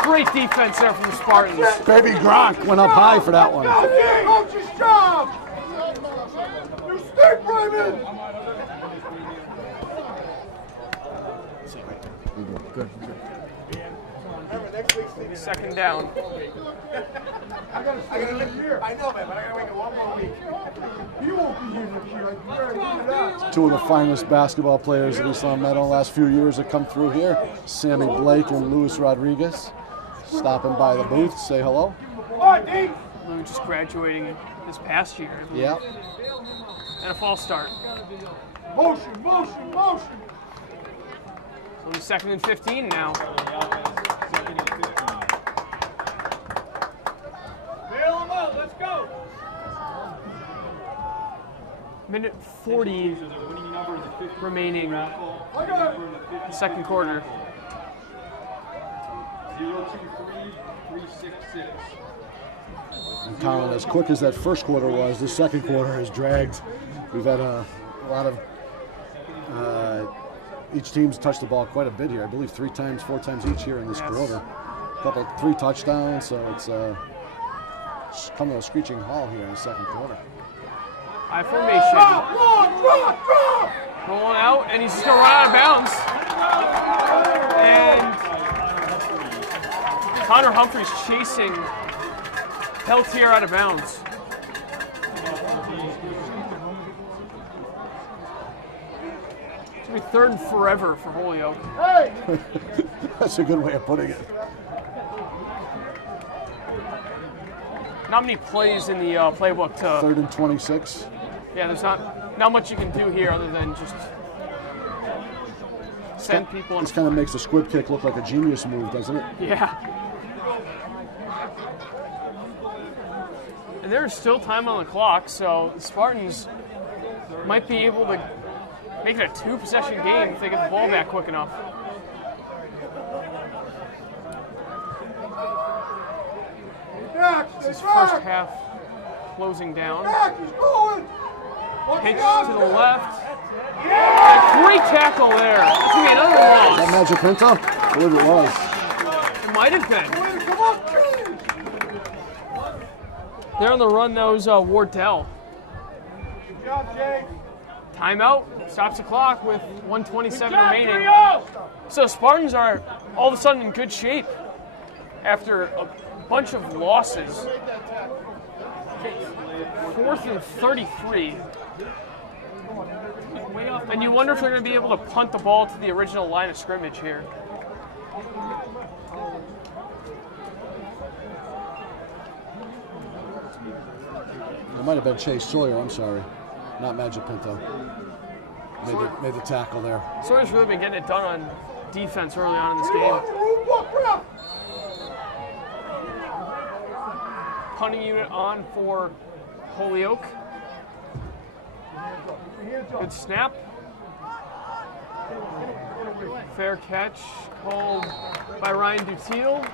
Great defense there from the Spartans. Baby Gronk went up high for that one. Coach's job. You stink, Raymond. Good. Next week Second down. I gotta live here. I know, man, but I gotta wait 1 more week. You won't be here next year. I guarantee that. Two of the finest basketball players that we saw met in the last few years have come through here. Sammy Blake and Luis Rodriguez. Stopping by the booth, say hello. Lou just graduating this past year. Yeah. And a false start. Motion, motion, motion. So it's 2nd and 15 now. Bail him out. Let's go. Minute 40 remaining. Second quarter. 023-366. And Colin, as quick as that first quarter was, this second quarter has dragged. We've had a lot of, each team's touched the ball quite a bit here. I believe 3 times, 4 times each here in this quarter. A 3 touchdowns, so it's coming to a screeching halt here in the second quarter. High formation. Rolling out, and he's just going to run out of bounds. And Connor Humphreys chasing Peltier out of bounds. It's going to be 3rd and forever for Holyoke. Hey! That's a good way of putting it. Not many plays in the playbook to... 3rd and 26. Yeah, there's not much you can do here other than just send people in. This kind of makes the squib kick look like a genius move, doesn't it? Yeah. And there's still time on the clock, so the Spartans might be able to make it a 2-possession game if they get the ball back quick enough. This is first half closing down. Pitch to the left. A great tackle there. That's going to be another loss. Is that Magic Pinto? I believe it was. It might have been. There on the run, that was Wardell. Good job, Jake. Timeout. Stops the clock with 1:27 remaining. So Spartans are all of a sudden in good shape after a bunch of losses. 4th and 33. And you wonder if they're going to be able to punt the ball to the original line of scrimmage here. It might have been Chase Sawyer, I'm sorry. Not Magic Pinto. Made the tackle there. Sawyer's really been getting it done on defense early on in this game. Punting unit on for Holyoke. Good snap. Fair catch called by Ryan Dutiel.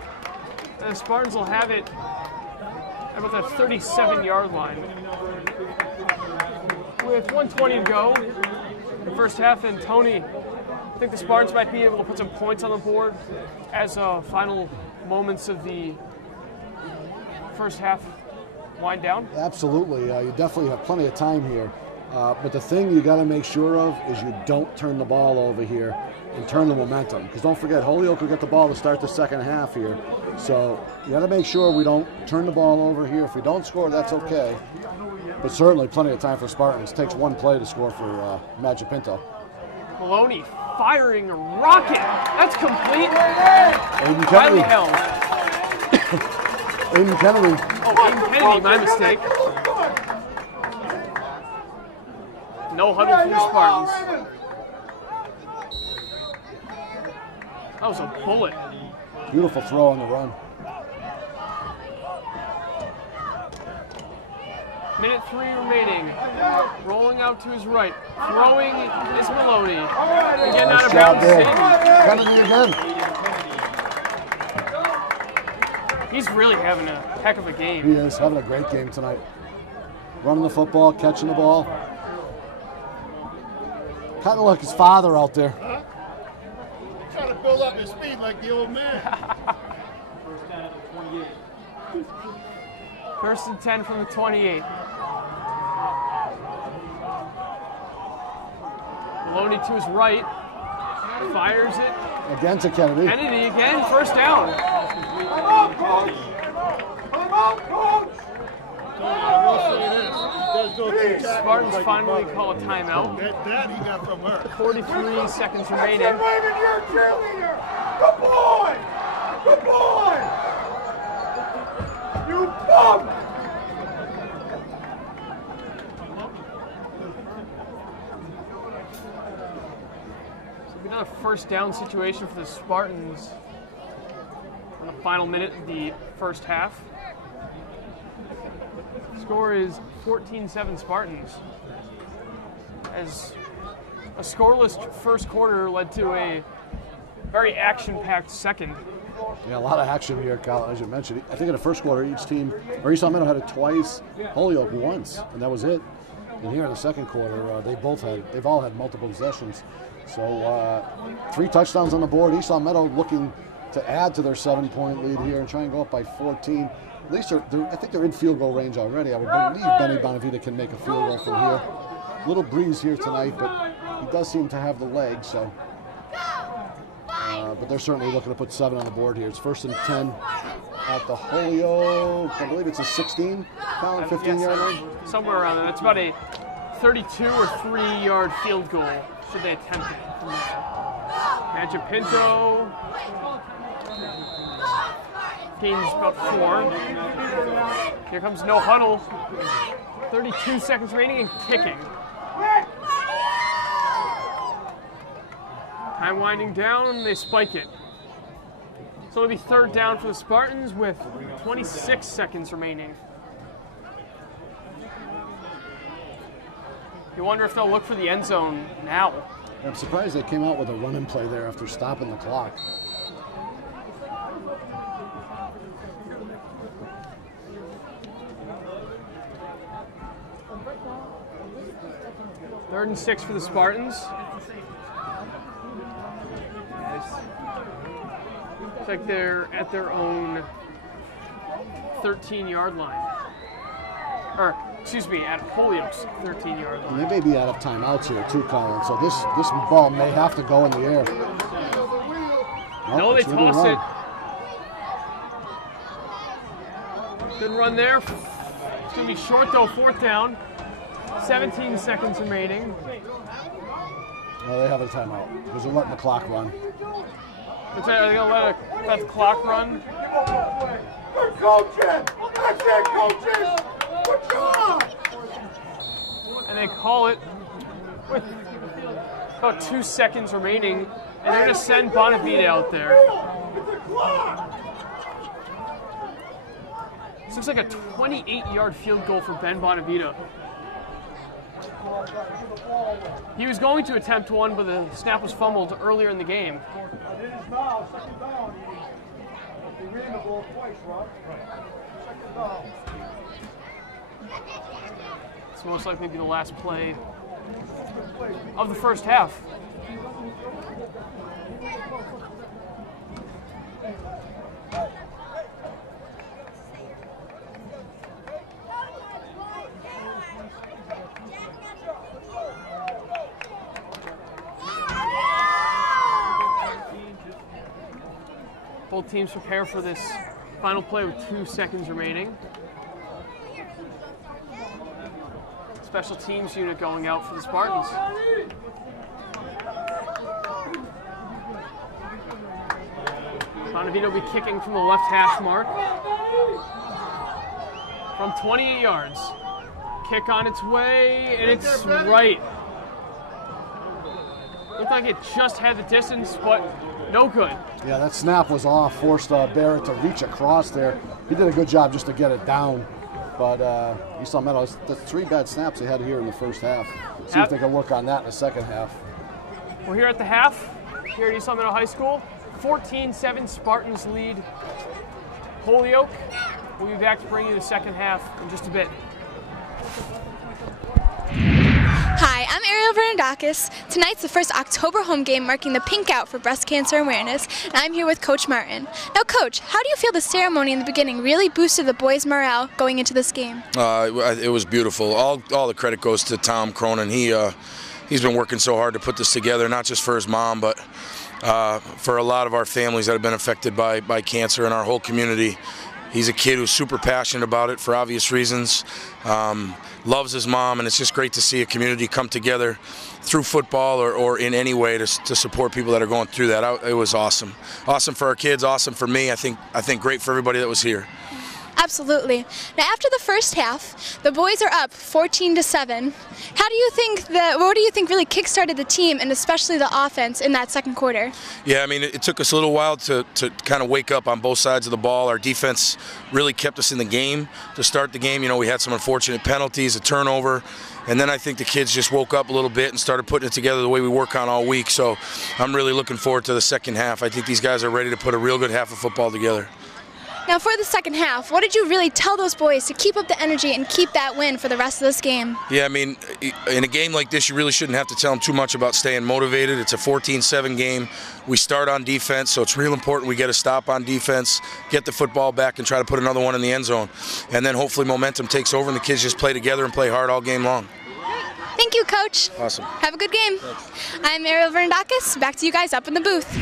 And the Spartans will have it at about that 37-yard line. With 1:20 to go in the first half, and Tony, I think the Spartans might be able to put some points on the board as final moments of the first half wind down. Absolutely. You definitely have plenty of time here. But the thing you got to make sure of is you don't turn the ball over here and turn the momentum. Because don't forget, Holyoke will get the ball to start the second half here. So you got to make sure we don't turn the ball over here. If we don't score, that's okay. But certainly plenty of time for Spartans. Takes one play to score for Magic Pinto. Maloney firing a rocket. That's complete. Aiden Kennedy. Aiden Kennedy. Oh, Aiden Kennedy, my mistake. No huddle from the Spartans. That was a bullet. Beautiful throw on the run. Minute 3 remaining. Rolling out to his right. Throwing is Maloney. Again, out of bounds. Kennedy again. He's really having a heck of a game. He is having a great game tonight. Running the football, catching the ball. Kind of like his father out there. Trying to build up his speed like the old man. First and 10 from the 28. Maloney to his right. Fires it. Again to Kennedy. Kennedy again, first down. I'm out, coach! I'm out, coach! I will say this. He does go through tackles Spartans like finally his call a brother. timeout. That he got from her. 43 seconds That's remaining. it, Raymond, you're a cheerleader! Good boy! Good boy! You bum! Another first down situation for the Spartans on the final minute of the first half. Score is 14-7 Spartans. As a scoreless first quarter led to a very action-packed second. Yeah, a lot of action here, Kyle, as you mentioned. I think in the first quarter, each team, or East Meadow had it twice, Holyoke once, and that was it. And here in the second quarter, they've all had multiple possessions. So 3 touchdowns on the board. East Meadow looking to add to their 7-point lead here and try and go up by 14. At least I think they're in field goal range already. I would believe Benny Bonavita can make a field goal from here. Little breeze here tonight, but he does seem to have the legs. So, but they're certainly looking to put 7 on the board here. It's 1st and 10 at the Holyoke. I believe it's a 16, 15-yard line. Somewhere around there. It's about a 32 or 3-yard field goal should they attempt it. Magic Pinto gains about 4. Here comes no huddle. 32 seconds remaining and kicking. Time winding down, they spike it. So it'll be 3rd down for the Spartans with 26 seconds remaining. You wonder if they'll look for the end zone now. I'm surprised they came out with a run and play there after stopping the clock. Third and 6 for the Spartans. Looks like they're at their own 13-yard line. Or, excuse me, at Holyoke's 13-yard line. And they may be out of timeouts here too, Colin. So this ball may have to go in the air. No, they toss it. Good run there. It's going to be short though, 4th down. 17 seconds remaining. No, they have a timeout because they're letting the clock run. Are they going to let the clock run? Good coaching! That's it, coaches! Good job! And they call it with about 2 seconds remaining, and they're going to send Bonavita out there. It's a clock! This looks like a 28-yard field goal for Ben Bonavita. He was going to attempt one, but the snap was fumbled earlier in the game. It is now, 2nd down. He ran the ball twice, Rob. 2nd down. It's most likely be the last play of the first half. Both teams prepare for this final play with 2 seconds remaining. Special teams unit going out for the Spartans. Bonavita will be kicking from the left hash mark. From 28 yards. Kick on its way, and it's right. Looked like it just had the distance, but no good. Yeah, that snap was off, forced Barrett to reach across there. He did a good job just to get it down. But East Meadow, the 3 bad snaps they had here in the first half. See if they can work on that in the second half. We're here at the half, here at East Meadow High School. 14-7 Spartans lead Holyoke. We'll be back to bring you the second half in just a bit. Hi, I'm Ariel Bernadakis. Tonight's the first October home game marking the Pink Out for breast cancer awareness, and I'm here with Coach Martin. Now, Coach, how do you feel the ceremony in the beginning really boosted the boys' morale going into this game? It was beautiful. All the credit goes to Tom Cronin. He's been working so hard to put this together, not just for his mom, but for a lot of our families that have been affected by cancer in our whole community. He's a kid who's super passionate about it for obvious reasons, loves his mom, and it's just great to see a community come together through football or in any way to support people that are going through that. It was awesome. Awesome for our kids, awesome for me. I think great for everybody that was here. Absolutely. Now, after the first half, the boys are up 14-7. What do you think really kick-started the team and especially the offense in that second quarter? Yeah, I mean, it took us a little while to kind of wake up on both sides of the ball. Our defense really kept us in the game to start the game. You know, we had some unfortunate penalties, a turnover, and then I think the kids just woke up a little bit and started putting it together the way we work on all week. So I'm really looking forward to the second half. I think these guys are ready to put a real good half of football together. Now, for the second half, what did you really tell those boys to keep up the energy and keep that win for the rest of this game? Yeah, I mean, in a game like this, you really shouldn't have to tell them too much about staying motivated. It's a 14-7 game. We start on defense, so it's real important we get a stop on defense, get the football back, and try to put another one in the end zone. And then hopefully momentum takes over and the kids just play together and play hard all game long. Thank you, Coach. Awesome. Have a good game. Thanks. I'm Ariel Verandakis. Back to you guys up in the booth.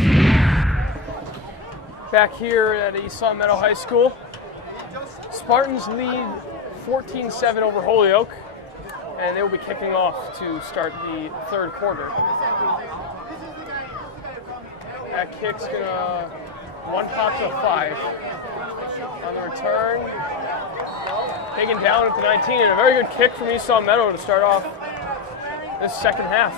Back here at East Long Meadow High School, Spartans lead 14-7 over Holyoke, and they will be kicking off to start the third quarter. That kick's gonna one pop to a 5. On the return, taken down at the 19, and a very good kick from East Long Meadow to start off this second half.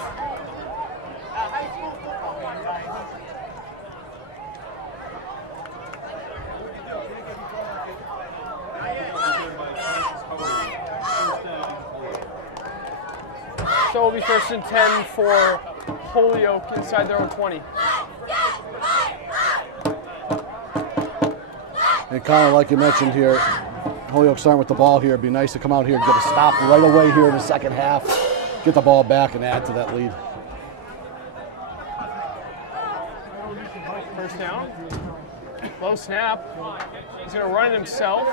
So it'll be 1st and 10 for Holyoke inside their own 20. And Colin, like you mentioned here, Holyoke starting with the ball here. It'd be nice to come out here and get a stop right away here in the second half, get the ball back and add to that lead. First down. Low snap. He's going to run it himself.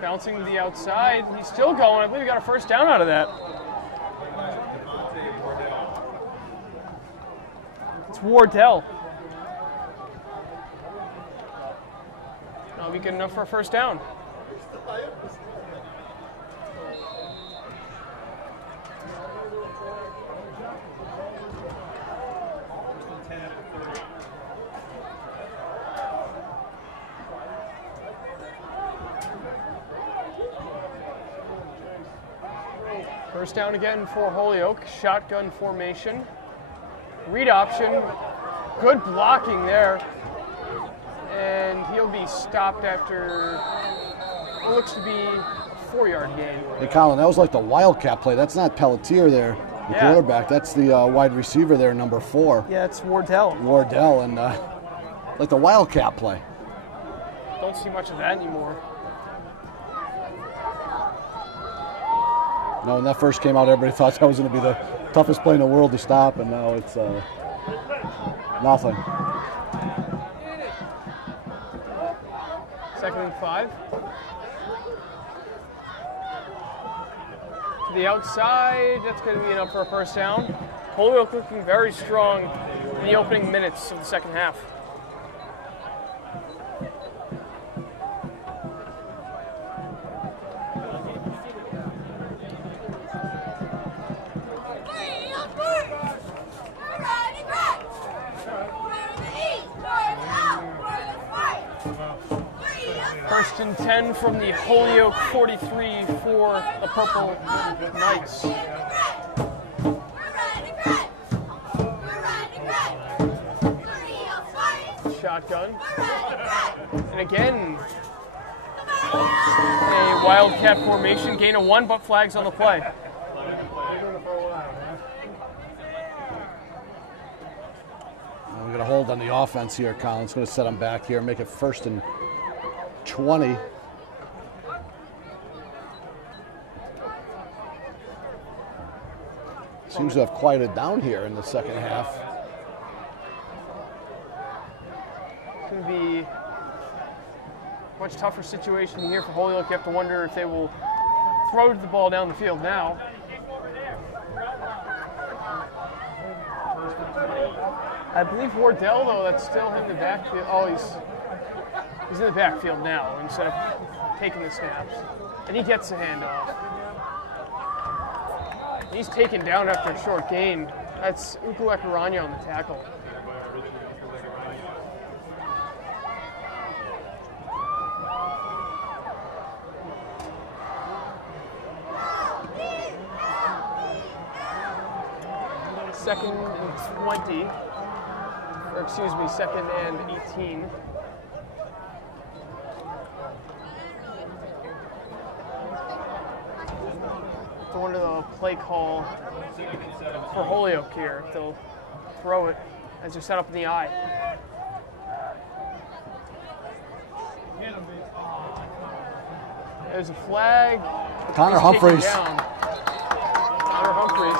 Bouncing to the outside. He's still going. I believe he got a first down out of that. It's Wardell. That'll be good enough for a first down. First down again for Holyoke. Shotgun formation. Read option. Good blocking there. And he'll be stopped after what looks to be a 4-yard gain. Hey, Colin, that was like the Wildcat play. That's not Pelletier there, the quarterback. That's the wide receiver there, number 4. Yeah, it's Wardell. Wardell, and like the Wildcat play. Don't see much of that anymore. No, when that first came out, everybody thought that was going to be the toughest play in the world to stop, and now it's nothing. 2nd and 5. To the outside, that's going to be enough for a first down. Holyoke looking very strong in the opening minutes of the second half. First and 10 from the Holyoke 43 for the Purple Knights. Shotgun. And again, a Wildcat formation, gain of 1, but flags on the play. We got a hold on the offense here, Colin. It's going to set them back here, make it 1st and 20. Seems to have quieted down here in the second half. It's going to be a much tougher situation here for Holyoke. You have to wonder if they will throw the ball down the field now. I believe Wardell, though, that's still in the backfield. Oh, he's in the backfield now instead of taking the snaps. And he gets the handoff. He's taken down after a short gain. That's Ukulekaranya on the tackle. Second and 20, or excuse me, second and 18. I wonder the play call for Holyoke here. They'll throw it as they're set up in the eye. There's a flag. Connor Humphreys. Connor Humphreys.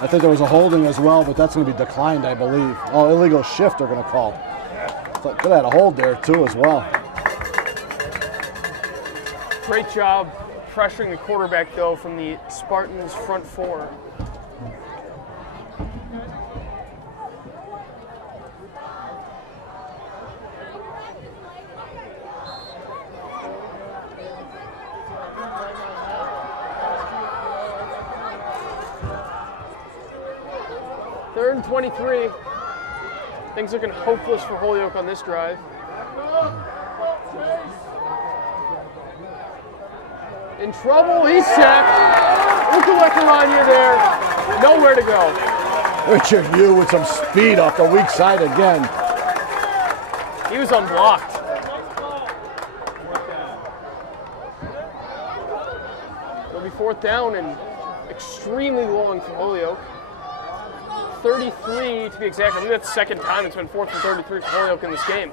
I think there was a holding as well, but that's going to be declined, I believe. Oh, illegal shift they're going to call. So could have had a hold there, too, as well. Great job pressuring the quarterback, though, from the Spartans' front four. Third and 23. Things looking hopeless for Holyoke on this drive. In trouble, he's sacked. Ukulekaranya there, nowhere to go. Richard Yu with some speed off the weak side again. He was unblocked. It'll be fourth down and extremely long for Holyoke. 33 to be exact. I think that's the second time it's been 4th and 33 for Holyoke in this game.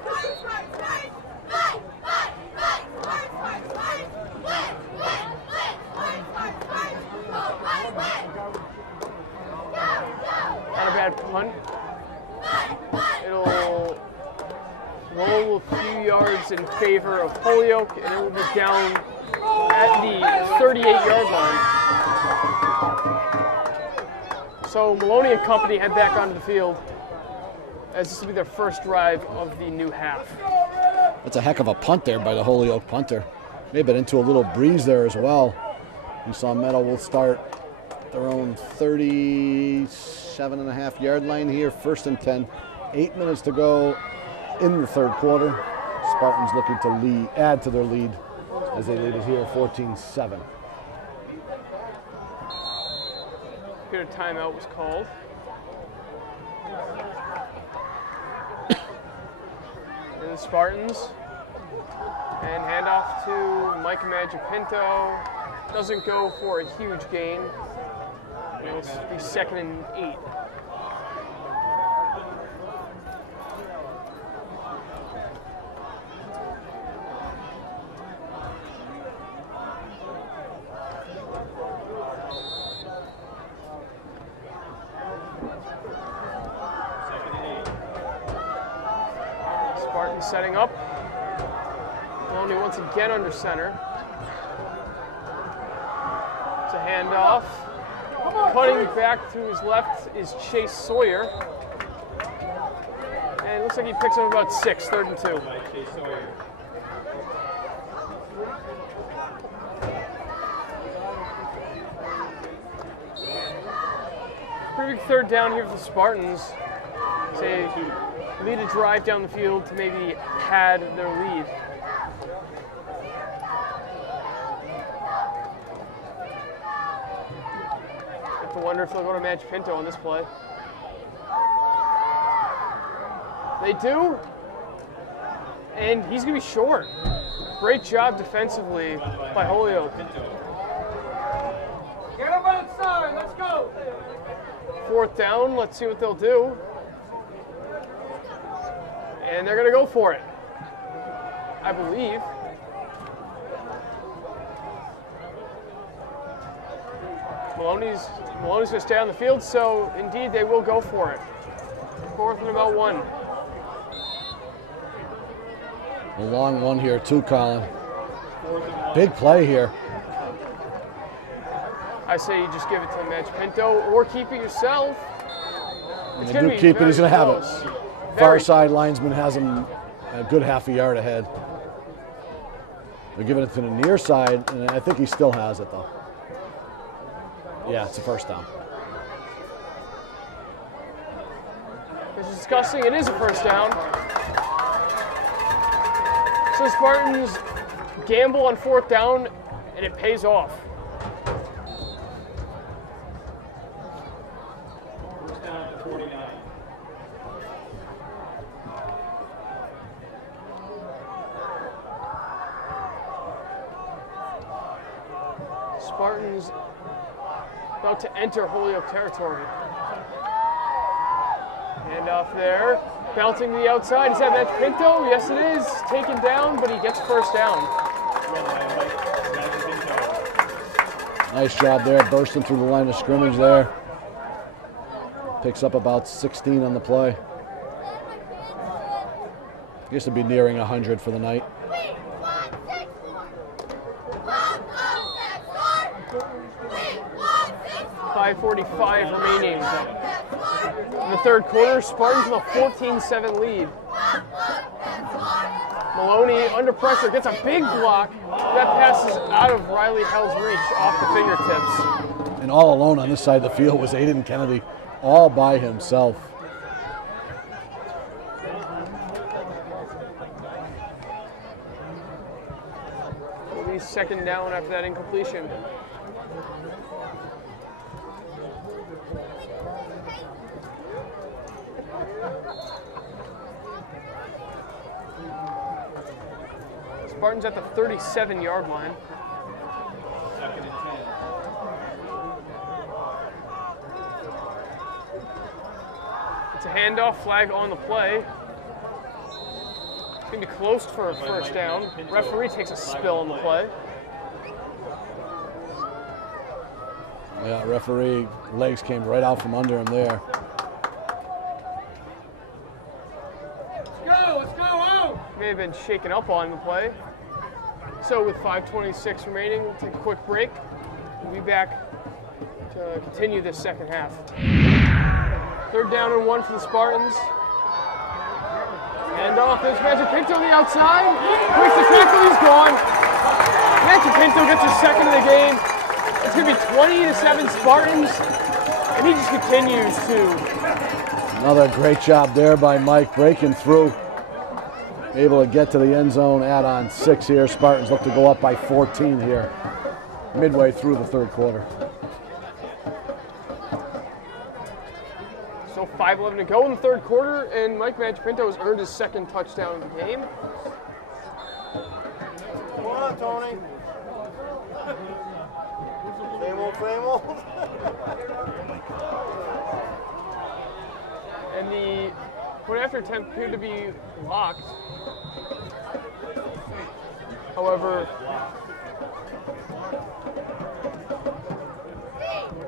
Not a bad punt. It'll roll a few yards in favor of Holyoke, and it will be down at the 38-yard line. So Maloney and company head back onto the field as this will be their first drive of the new half. That's a heck of a punt there by the Holyoke punter. May have been into a little breeze there as well. You saw Meadow will start their own 37.5-yard line here, 1st and 10. 8 minutes to go in the third quarter. Spartans looking to add to their lead as they lead it here 14-7. Here a timeout was called. And the Spartans. And handoff to Mike Magipinto. Doesn't go for a huge gain. It'll be 2nd and 8. Spartans setting up. Maloney once again under center. It's a handoff. Cutting back to his left is Chase Sawyer. And it looks like he picks up about 6, 3rd and 2. Pretty big third down here for the Spartans. They lead a drive down the field to maybe pad their lead. I wonder if they'll go to Magipinto on this play. They do, and he's going to be short. Great job defensively by Holyoke. Get him outside, let's go. 4th down, let's see what they'll do. And they're going to go for it, I believe. Maloney's going to stay on the field, so indeed they will go for it. 4th and about 1. A long one here too, Colin. Big play here. I say you just give it to Magipinto or keep it yourself. And they do keep it. He's going to have it. Far side linesman has him a good half a yard ahead. They're giving it to the near side, and I think he still has it, though. Yeah, it's a first down. This is disgusting. It is a first down. So Spartans gamble on fourth down, and it pays off. Spartans about to enter Holyoke territory. Hand off there, bouncing to the outside. Is that Matt Pinto? Yes, it is. Taken down, but he gets first down. Nice job there, bursting through the line of scrimmage there. Picks up about 16 on the play. I guess it'd be nearing 100 for the night. 5:45 remaining. In the third quarter, Spartans with a 14-7 lead. Maloney under pressure, gets a big block. That pass is out of Riley Hell's reach, off the fingertips. And all alone on this side of the field was Aiden Kennedy, all by himself. It'll be second down after that incompletion. Spartans at the 37-yard line. Second and 10. It's a handoff, flag on the play. It's going to be close for a first down. Referee takes a spill on the play. Yeah, referee legs came right out from under him there. Let's go, out! May have been shaken up on the play. So with 5:26 remaining, we'll take a quick break. We'll be back to continue this second half. Third down and 1 for the Spartans. Hand off, there's Magic Pinto on the outside. Breaks the tackle, he's gone. Magic Pinto gets his second of the game. It's going to be 20-7 Spartans, and he just continues to. Another great job there by Mike, breaking through. Able to get to the end zone, add on 6 here. Spartans look to go up by 14 here, midway through the third quarter. So 5:11 to go in the third quarter, and Mike Magic-Pinto has earned his second touchdown of the game. Come on, Tony. Same old. And the point after attempt appeared to be locked. However,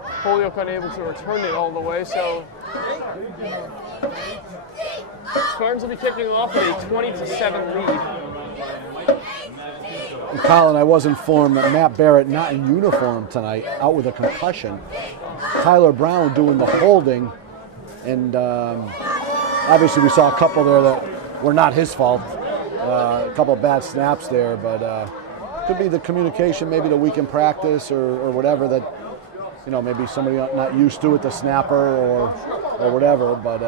Holyoke unable to return it all the way, so Spartans will be kicking it off with a 20-7 lead. And Colin, I was informed that Matt Barrett not in uniform tonight, out with a concussion. Tyler Brown doing the holding, and obviously we saw a couple there that were not his fault. A couple of bad snaps there, but could be the communication, maybe the week in practice or whatever that, you know, maybe somebody not used to it, the snapper or whatever, but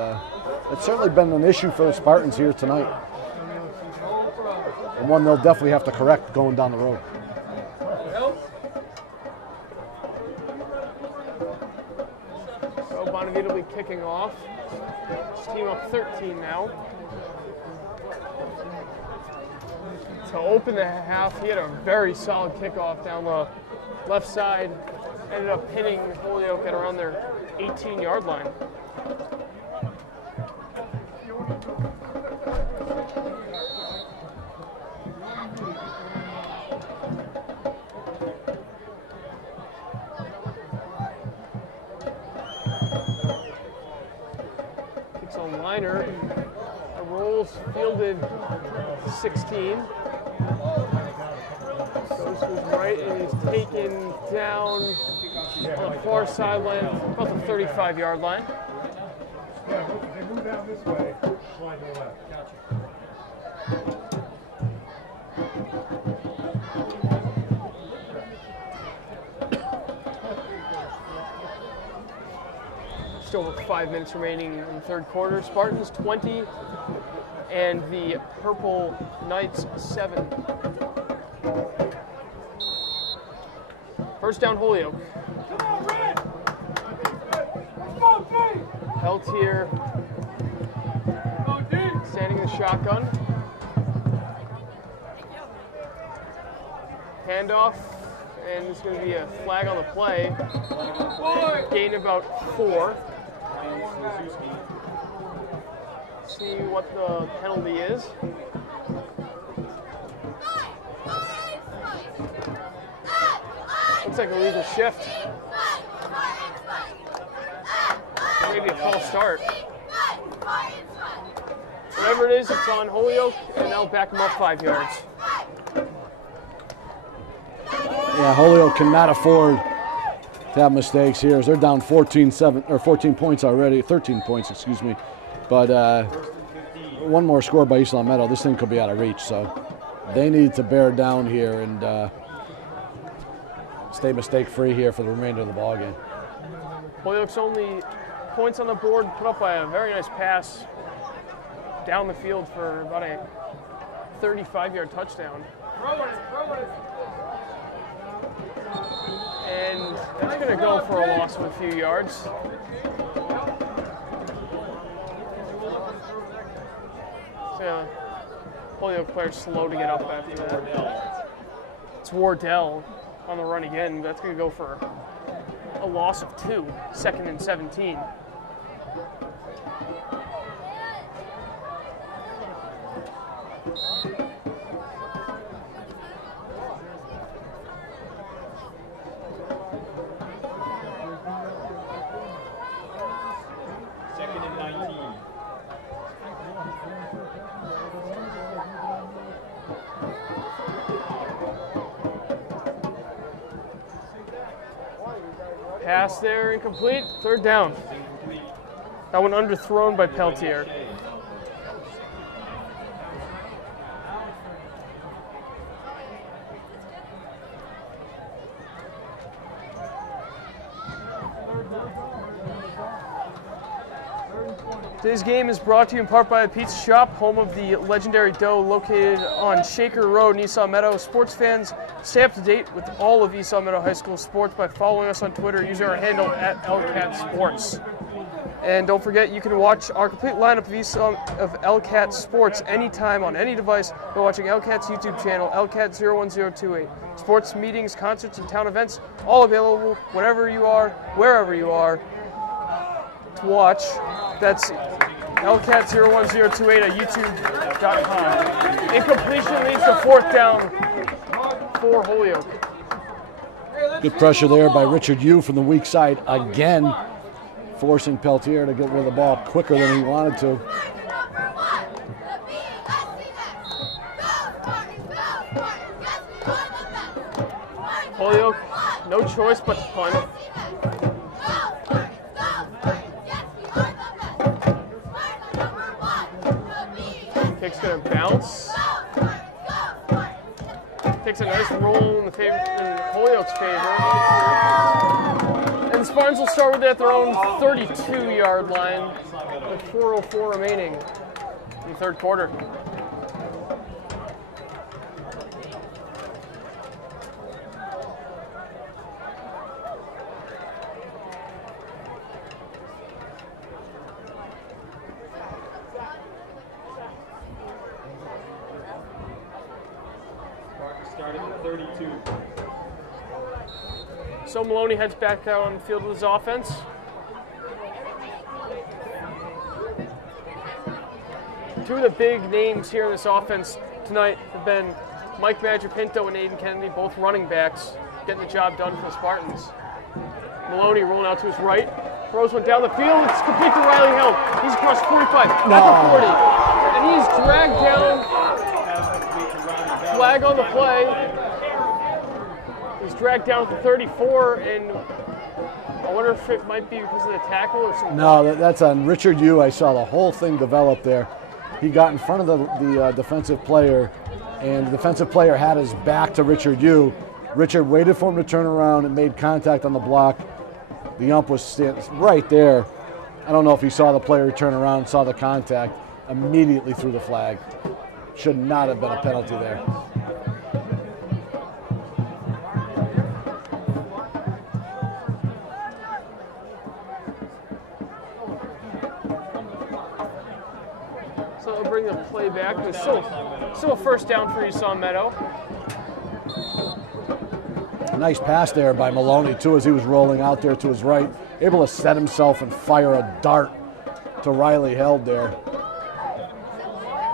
it's certainly been an issue for the Spartans here tonight. And one they'll definitely have to correct going down the road. So Bonavita will be kicking off. His team up 13 now. To open the half, he had a very solid kickoff down the left side. Ended up hitting Holyoke at around their 18-yard line. Kicks on liner. The rolls fielded 16. Goes to his right and he's taken down on the far sideline, about the 35-yard line. Yeah, they move down this way, slide to the left. Still over 5 minutes remaining in the third quarter. Spartans 20 and the Purple Knights 7. First down, Holyoke. Peltier standing in the shotgun. Handoff, and there's going to be a flag on the play. Gain about 4. See what the penalty is. Looks like a legal shift. Maybe a false start. Whatever it is, it's on Holyoke, and they'll back them up 5 yards. Yeah, Holyoke cannot afford to have mistakes here, as they're down 14 points already, 13 points, excuse me. But one more score by East Long Meadow, this thing could be out of reach. So they need to bear down here and stay mistake-free here for the remainder of the ballgame. Holyoke's only points on the board put up by a very nice pass down the field for about a 35-yard touchdown. And that's going to go for a loss of a few yards. So, Holyoke player's slow to get up after that. It's Wardell on the run again. That's going to go for a loss of 2, 2nd and 17. Pass there, incomplete. Third down. That one underthrown by Peltier. Today's game is brought to you in part by the Pizza Shop, home of the legendary dough, located on Shaker Road in East Long Meadow. Sports fans, stay up to date with all of East Long Meadow High School sports by following us on Twitter using our handle @LCatSports. And don't forget, you can watch our complete lineup of LCAT Sports anytime on any device by watching LCAT's YouTube channel, LCAT01028. Sports meetings, concerts, and town events, all available whenever you are, wherever you are, to watch. That's LCAT01028 at youtube.com. Incompletion leads to 4th down for Holyoke. Good pressure there by Richard Yu from the weak side again, forcing Peltier to get rid of the ball quicker than he wanted to. Holyoke, no choice but to punt. Kick's going to bounce. Takes a nice roll in Holyoke's favor. And the Spartans will start with it at their own 32-yard line with 4:04 remaining in the third quarter. So Maloney heads back out on the field with his offense. Two of the big names here in this offense tonight have been Mike Madriapinto and Aiden Kennedy, both running backs, getting the job done for the Spartans. Maloney rolling out to his right. Throws one down the field. It's complete to Riley Hill. He's across 45, at the 40. And he's dragged down. Flag on the play. He's dragged down to 34, and I wonder if it might be because of the tackle or something. No, that's on Richard Yu. I saw the whole thing develop there. He got in front of the defensive player, and the defensive player had his back to Richard Yu. Richard waited for him to turn around and made contact on the block. The ump was standing right there. I don't know if he saw the player turn around, saw the contact, immediately threw the flag. Should not have been a penalty there. So they'll bring the play back. There's still a first down for Esau Meadow. A nice pass there by Maloney, too, as he was rolling out there to his right. Able to set himself and fire a dart to Riley Held there.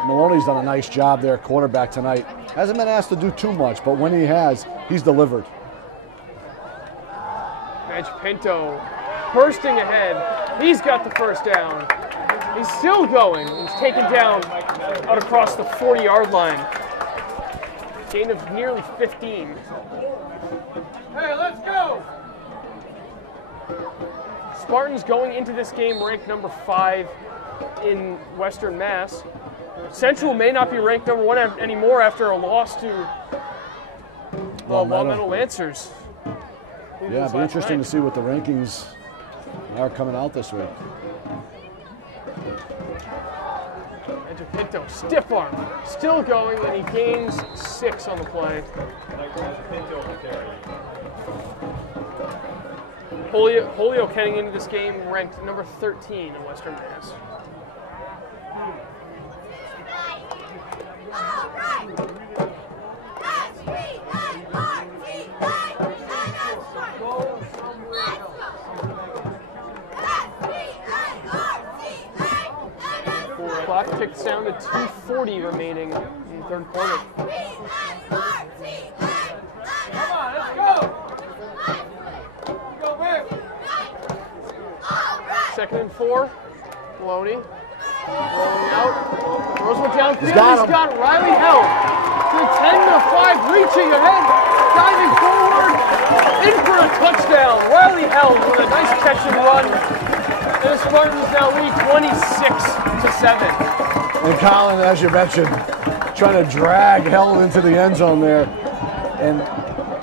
Maloney's done a nice job there, quarterback tonight. Hasn't been asked to do too much, but when he has, he's delivered. Edge Pinto bursting ahead. He's got the first down. He's still going. He's taken down out across the 40-yard line. Gain of nearly 15. Hey, let's go! Spartans going into this game ranked number 5 in Western Mass. Central may not be ranked number 1 anymore after a loss to Long Meadow Lancers. Yeah, it'll be interesting to see what the rankings are coming out this week. Enter Pinto, stiff arm, still going, and he gains 6 on the play. Holyoke heading into this game ranked number 13 in Western Mass. Clock ticks down to 2:40 remaining in the third quarter. Come on, let's go! Go back! Second and 4. Maloney rolling out. Throws one downfield. He's got Riley Held. To 10-5, reaching ahead, diving forward, in for a touchdown. Riley Held with a nice catch and run. And the Spartans now lead 26-7. And Colin, as you mentioned, trying to drag Held into the end zone there. And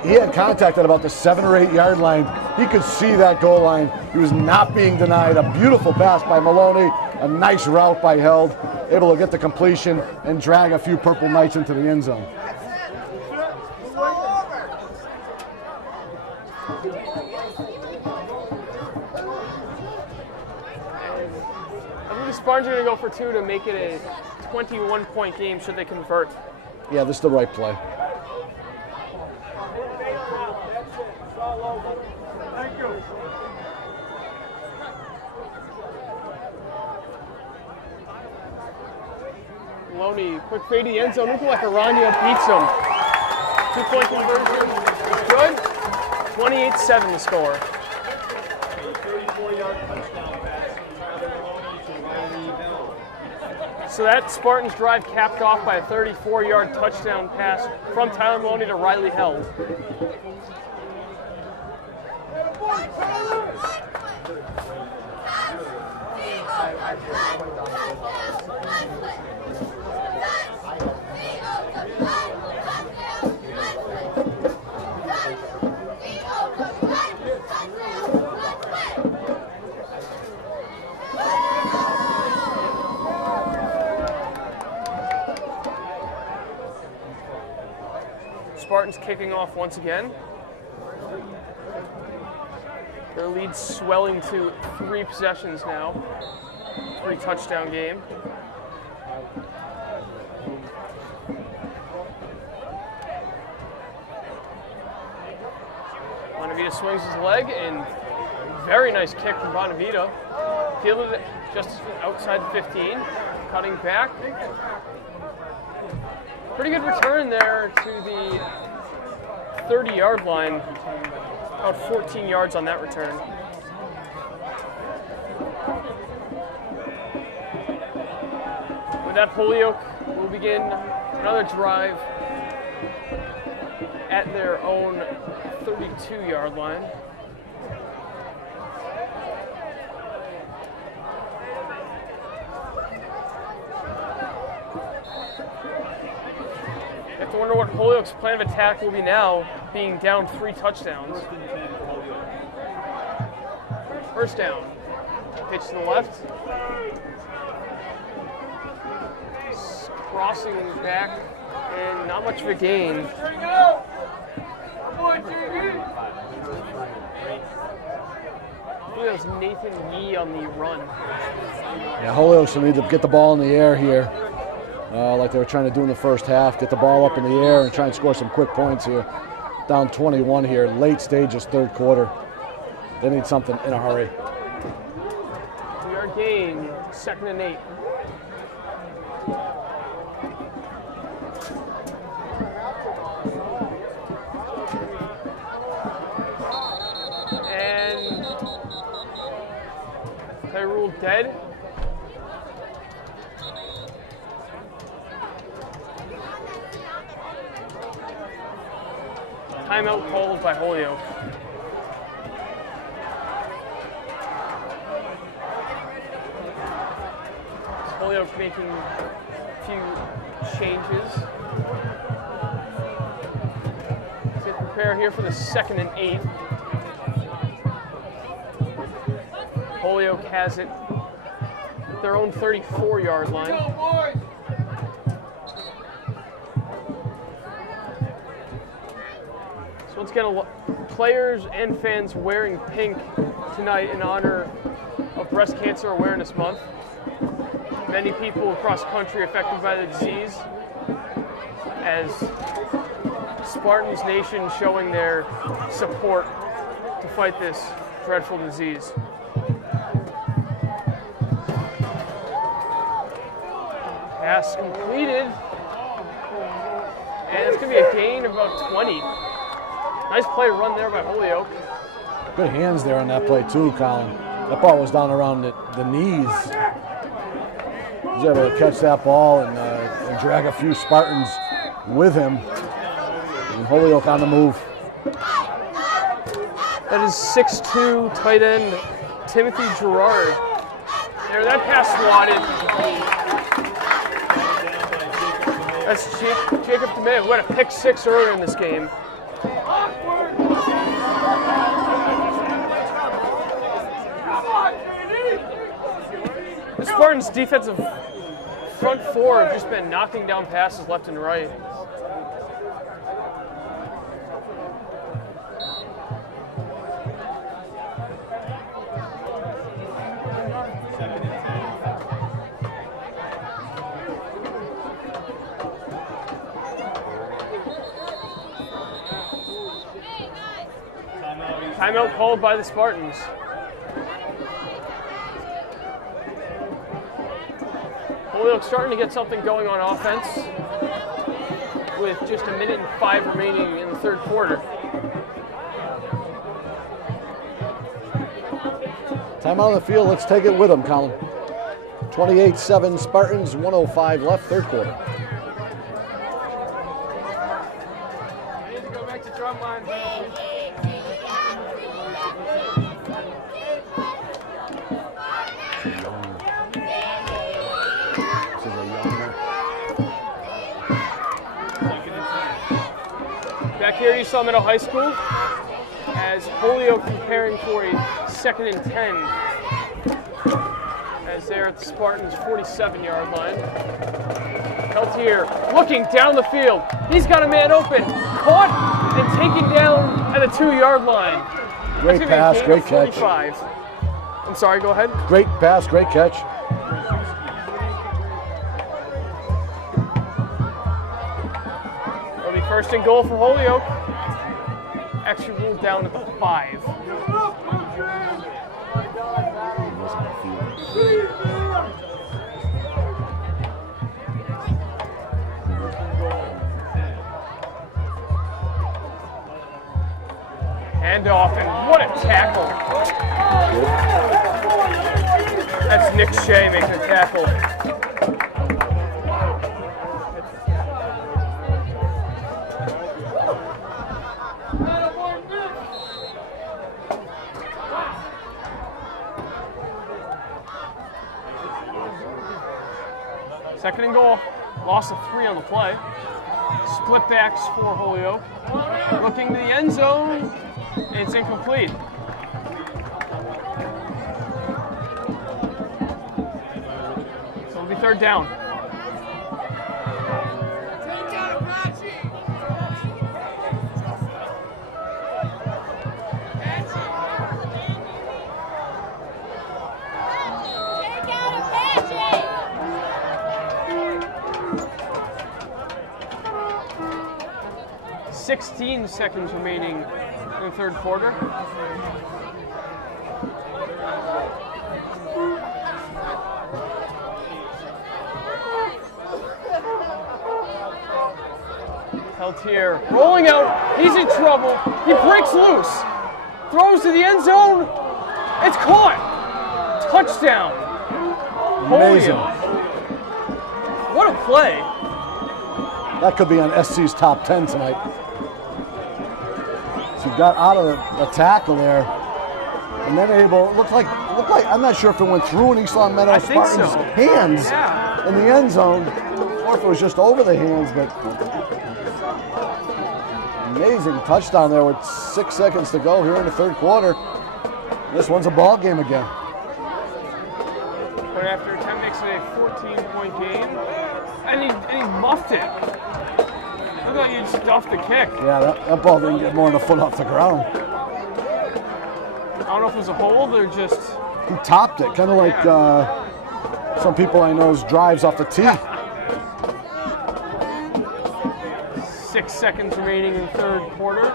he had contact at about the 7 or 8 yard line. He could see that goal line. He was not being denied. A beautiful pass by Maloney. A nice route by Held. Able to get the completion and drag a few Purple Knights into the end zone. Spartans are going to go for 2 to make it a 21-point game should they convert. Yeah, this is the right play. Thank you. Maloney, quick fade to the end zone. Looking like Aranya beats him. 2-point conversion is good. 28-7 the score. 34-yard touchdown pass. So that Spartans drive capped off by a 34-yard touchdown pass from Tyler Maloney to Riley Held. Spartans kicking off once again. Their lead swelling to 3 possessions now. 3 touchdown game. Bonavita swings his leg and very nice kick from Bonavita. Fielded it just outside the 15, cutting back. Pretty good return there to the 30-yard line. About 14 yards on that return. With that, Holyoke will begin another drive at their own 32-yard line. You have to wonder what Holyoke's plan of attack will be now, being down 3 touchdowns. First down. Pitch to the left. Crossing back, and not much of a gain. That was Nathan Yee on the run. Yeah, Holyoke should need to get the ball in the air here, like they were trying to do in the first half. Get the ball up in the air and try and score some quick points here. Down 21 here, late stages, third quarter. They need something in a hurry. 2-yard gain, 2nd and 8. And play rule dead. Timeout called by Holyoke. Holyoke making a few changes. To prepare here for the 2nd and 8. Holyoke has it at their own 34-yard line. So once again, players and fans wearing pink tonight in honor of Breast Cancer Awareness Month. Many people across the country affected by the disease, as Spartans Nation showing their support to fight this dreadful disease. Pass completed, and it's going to be a gain of about 20. Nice play run there by Holyoke. Good hands there on that play too, Colin. That ball was down around the knees. He was able to catch that ball and drag a few Spartans with him. And Holyoke on the move. That is 6'2" tight end Timothy Gerard. There, that pass swatted. That's Jacob DeMay, who had a pick 6 earlier in this game. The Spartans' defensive front four have just been knocking down passes left and right. Timeout called by the Spartans. Holyoke's starting to get something going on offense with just 1 minute and 5 remaining in the third quarter. Time out on the field. Let's take it with them, Colin. 28-7 Spartans, 1:05 left, third quarter. I need to go back to drum line. Back here, you saw Middle High School as Holyoke preparing for a 2nd and 10 as they're at the Spartans' 47-yard line. Peltier looking down the field. He's got a man open, caught and taken down at the 2-yard line. Great pass, great catch. I'm sorry, go ahead. Great pass, great catch. It'll be 1st and goal for Holyoke. Extra rule down at the 5. Handoff, and what a tackle. That's Nick Shea making a tackle. Second and goal. Loss of 3 on the play. Split backs for Holyoke. Looking to the end zone. It's incomplete. So it'll be third down. Take out Apache! 16 seconds remaining in the third quarter. Peltier rolling out. He's in trouble. He breaks loose. Throws to the end zone. It's caught. Touchdown. Amazing. Holyoke. What a play. That could be on SC's top 10 tonight. So he got out of the tackle there, and then able looked like I'm not sure if it went through an East Long Meadow Spartans' hands in the end zone, or if it was just over the hands. But amazing touchdown there with 6 seconds to go here in the third quarter. This one's a ball game again. Right after attempt makes it a 14-point game, and he muffed it. Looked like he stuffed the kick. Yeah, that ball didn't get more than a foot off the ground. I don't know if it was a hold or just... He topped it, kind of like some people I know's drives off the tee. 6 seconds remaining in the third quarter.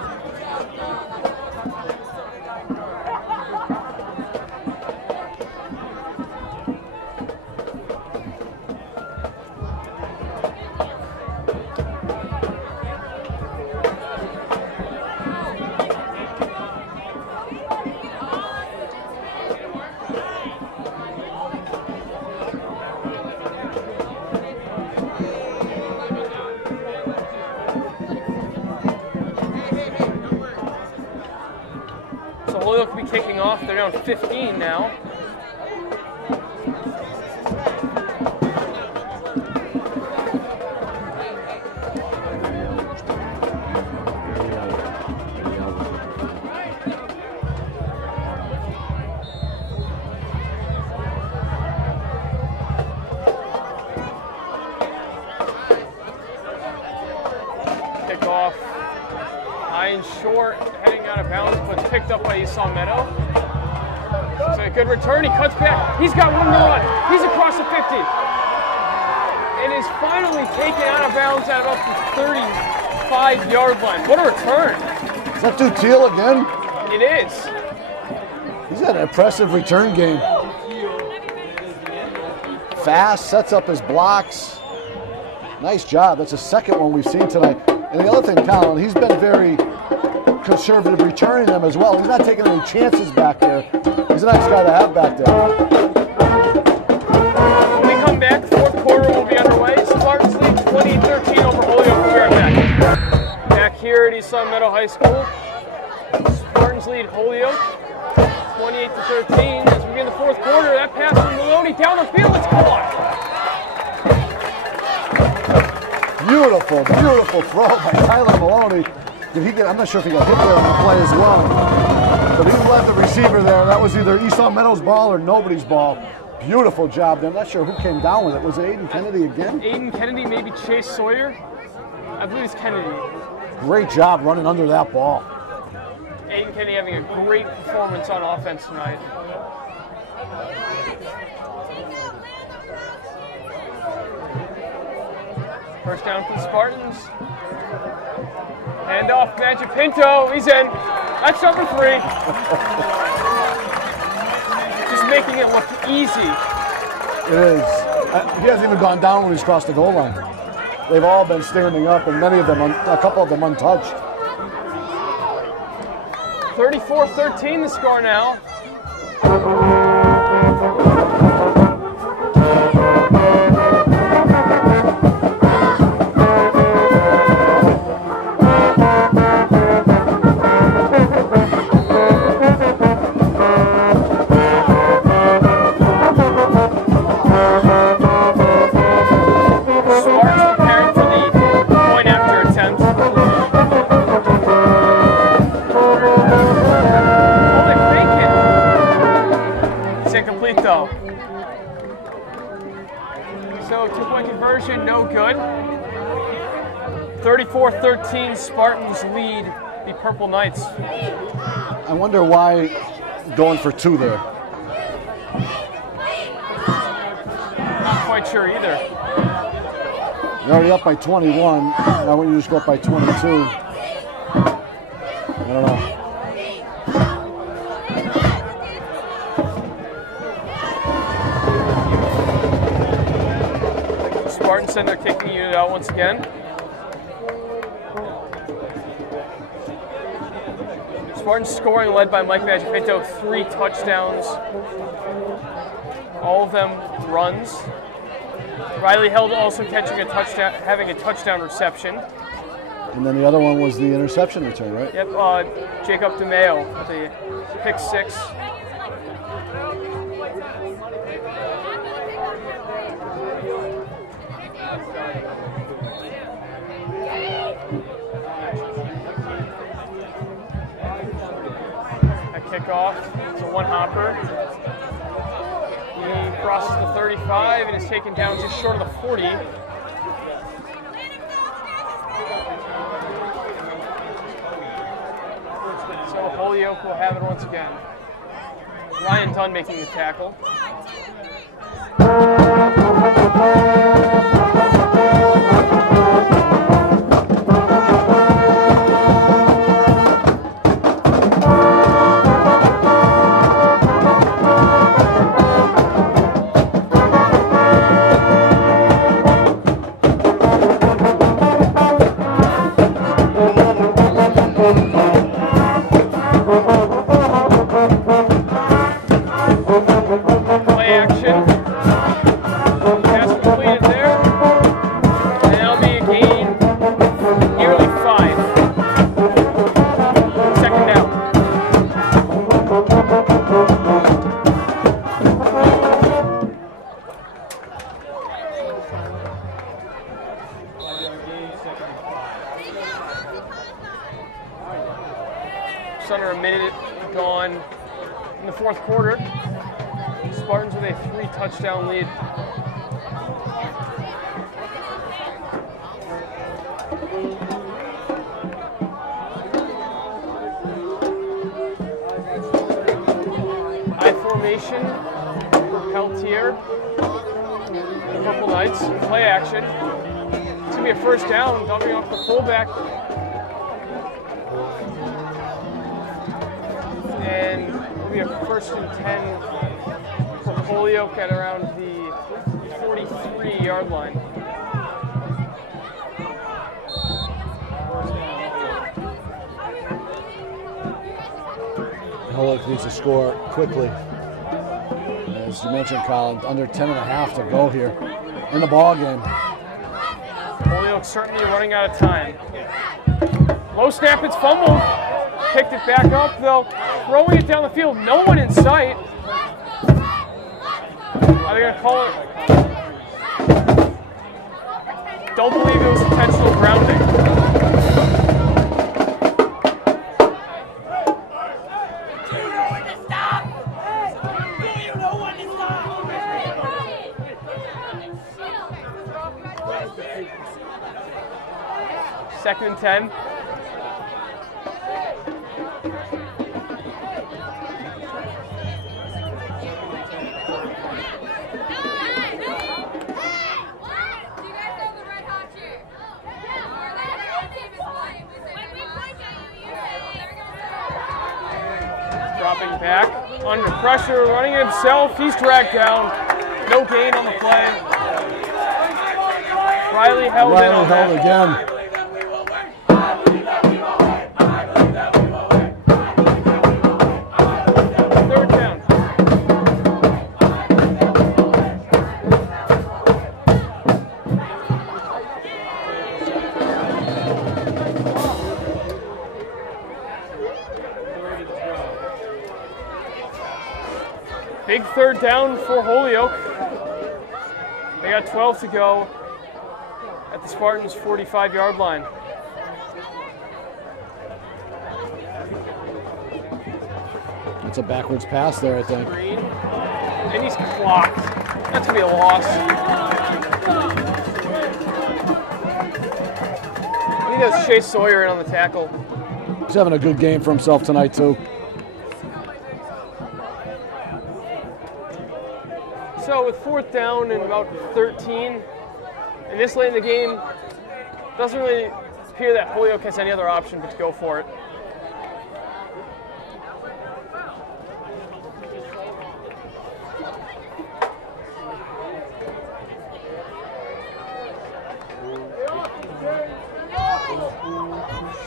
Holyoke will be kicking off. They're down 15 now. Kickoff. High and short, heading out of bounds, but picked up by East Long Meadow. So a good return, he cuts back. He's got room to run. He's across the 50. And is finally taken out of bounds at about the 35-yard line. What a return. Is that dude Teal again? It is. He's had an impressive return game. Fast, sets up his blocks. Nice job. That's the second one we've seen tonight. And the other thing, Colin, he's been very conservative returning them as well. He's not taking any chances back there. He's a nice guy to have back there. When we come back, fourth quarter will be underway. Spartans lead 20-13 over Holyoke. We'll be right back. Back here at East Long Meadow High School. Spartans lead Holyoke 28-13. As we begin the fourth quarter, that pass from Maloney down the field, it's caught. Beautiful, beautiful throw by Tyler Maloney. Did he get? I'm not sure if he got hit there on the play as well. But he led the receiver there. That was either East Long Meadow's ball or nobody's ball. Beautiful job there. I'm not sure who came down with it. Was it Aiden Kennedy again? Aiden Kennedy, maybe Chase Sawyer. I believe it's Kennedy. Great job running under that ball. Aiden Kennedy having a great performance on offense tonight. First down for the Spartans. Hand off, Magic Pinto. He's in. That's number 3. Just making it look easy. It is. He hasn't even gone down when he's crossed the goal line. They've all been standing up, and many of them, a couple of them untouched. 34-13 the score now. Spartans preparing for the point after attempt. 24-13 Spartans lead the Purple Knights. I wonder why going for 2 there. Not quite sure either. You're already up by 21. Now when you just go up by 22. I don't know. Spartans send their kicking unit out once again. Spartans scoring led by Mike Magifito, 3 touchdowns. All of them runs. Riley Held also catching a touchdown, having a touchdown reception. And then the other one was the interception return, right? Yep, Jacob DeMeo with a pick 6. Kickoff. It's a one-hopper. He crosses the 35 and is taken down just short of the 40. So Holyoke will have it once again. Ryan Dunn making the tackle. Under a minute gone in the 4th quarter. Spartans with a 3-touchdown lead. High formation for Peltier. The Purple Knights. Play action. It's going to be a first down, dumping off the fullback. And it'll be a 1st and 10 for Holyoke at around the 43-yard line. Holyoke needs to score quickly. As you mentioned, Colin, under 10.5 to go here in the ball game. Holyoke certainly running out of time. Low snap, it's fumbled. Picked it back up, though. Throwing it down the field, no one in sight. Are they going to call it? Don't believe it was intentional grounding. Second and 10. Dropping back, under pressure, running himself. He's dragged down. No gain on the play. Riley held in on that. Again. Third down. Big third down for Holyoke. They got 12 to go at the Spartans' 45-yard line. It's a backwards pass there, I think. Green. And he's clocked. That's going to be a loss. I think has Chase Sawyer in on the tackle. He's having a good game for himself tonight, too. So with 4th down and about 13, and this late in the game, doesn't really appear that Holyoke has any other option but to go for it.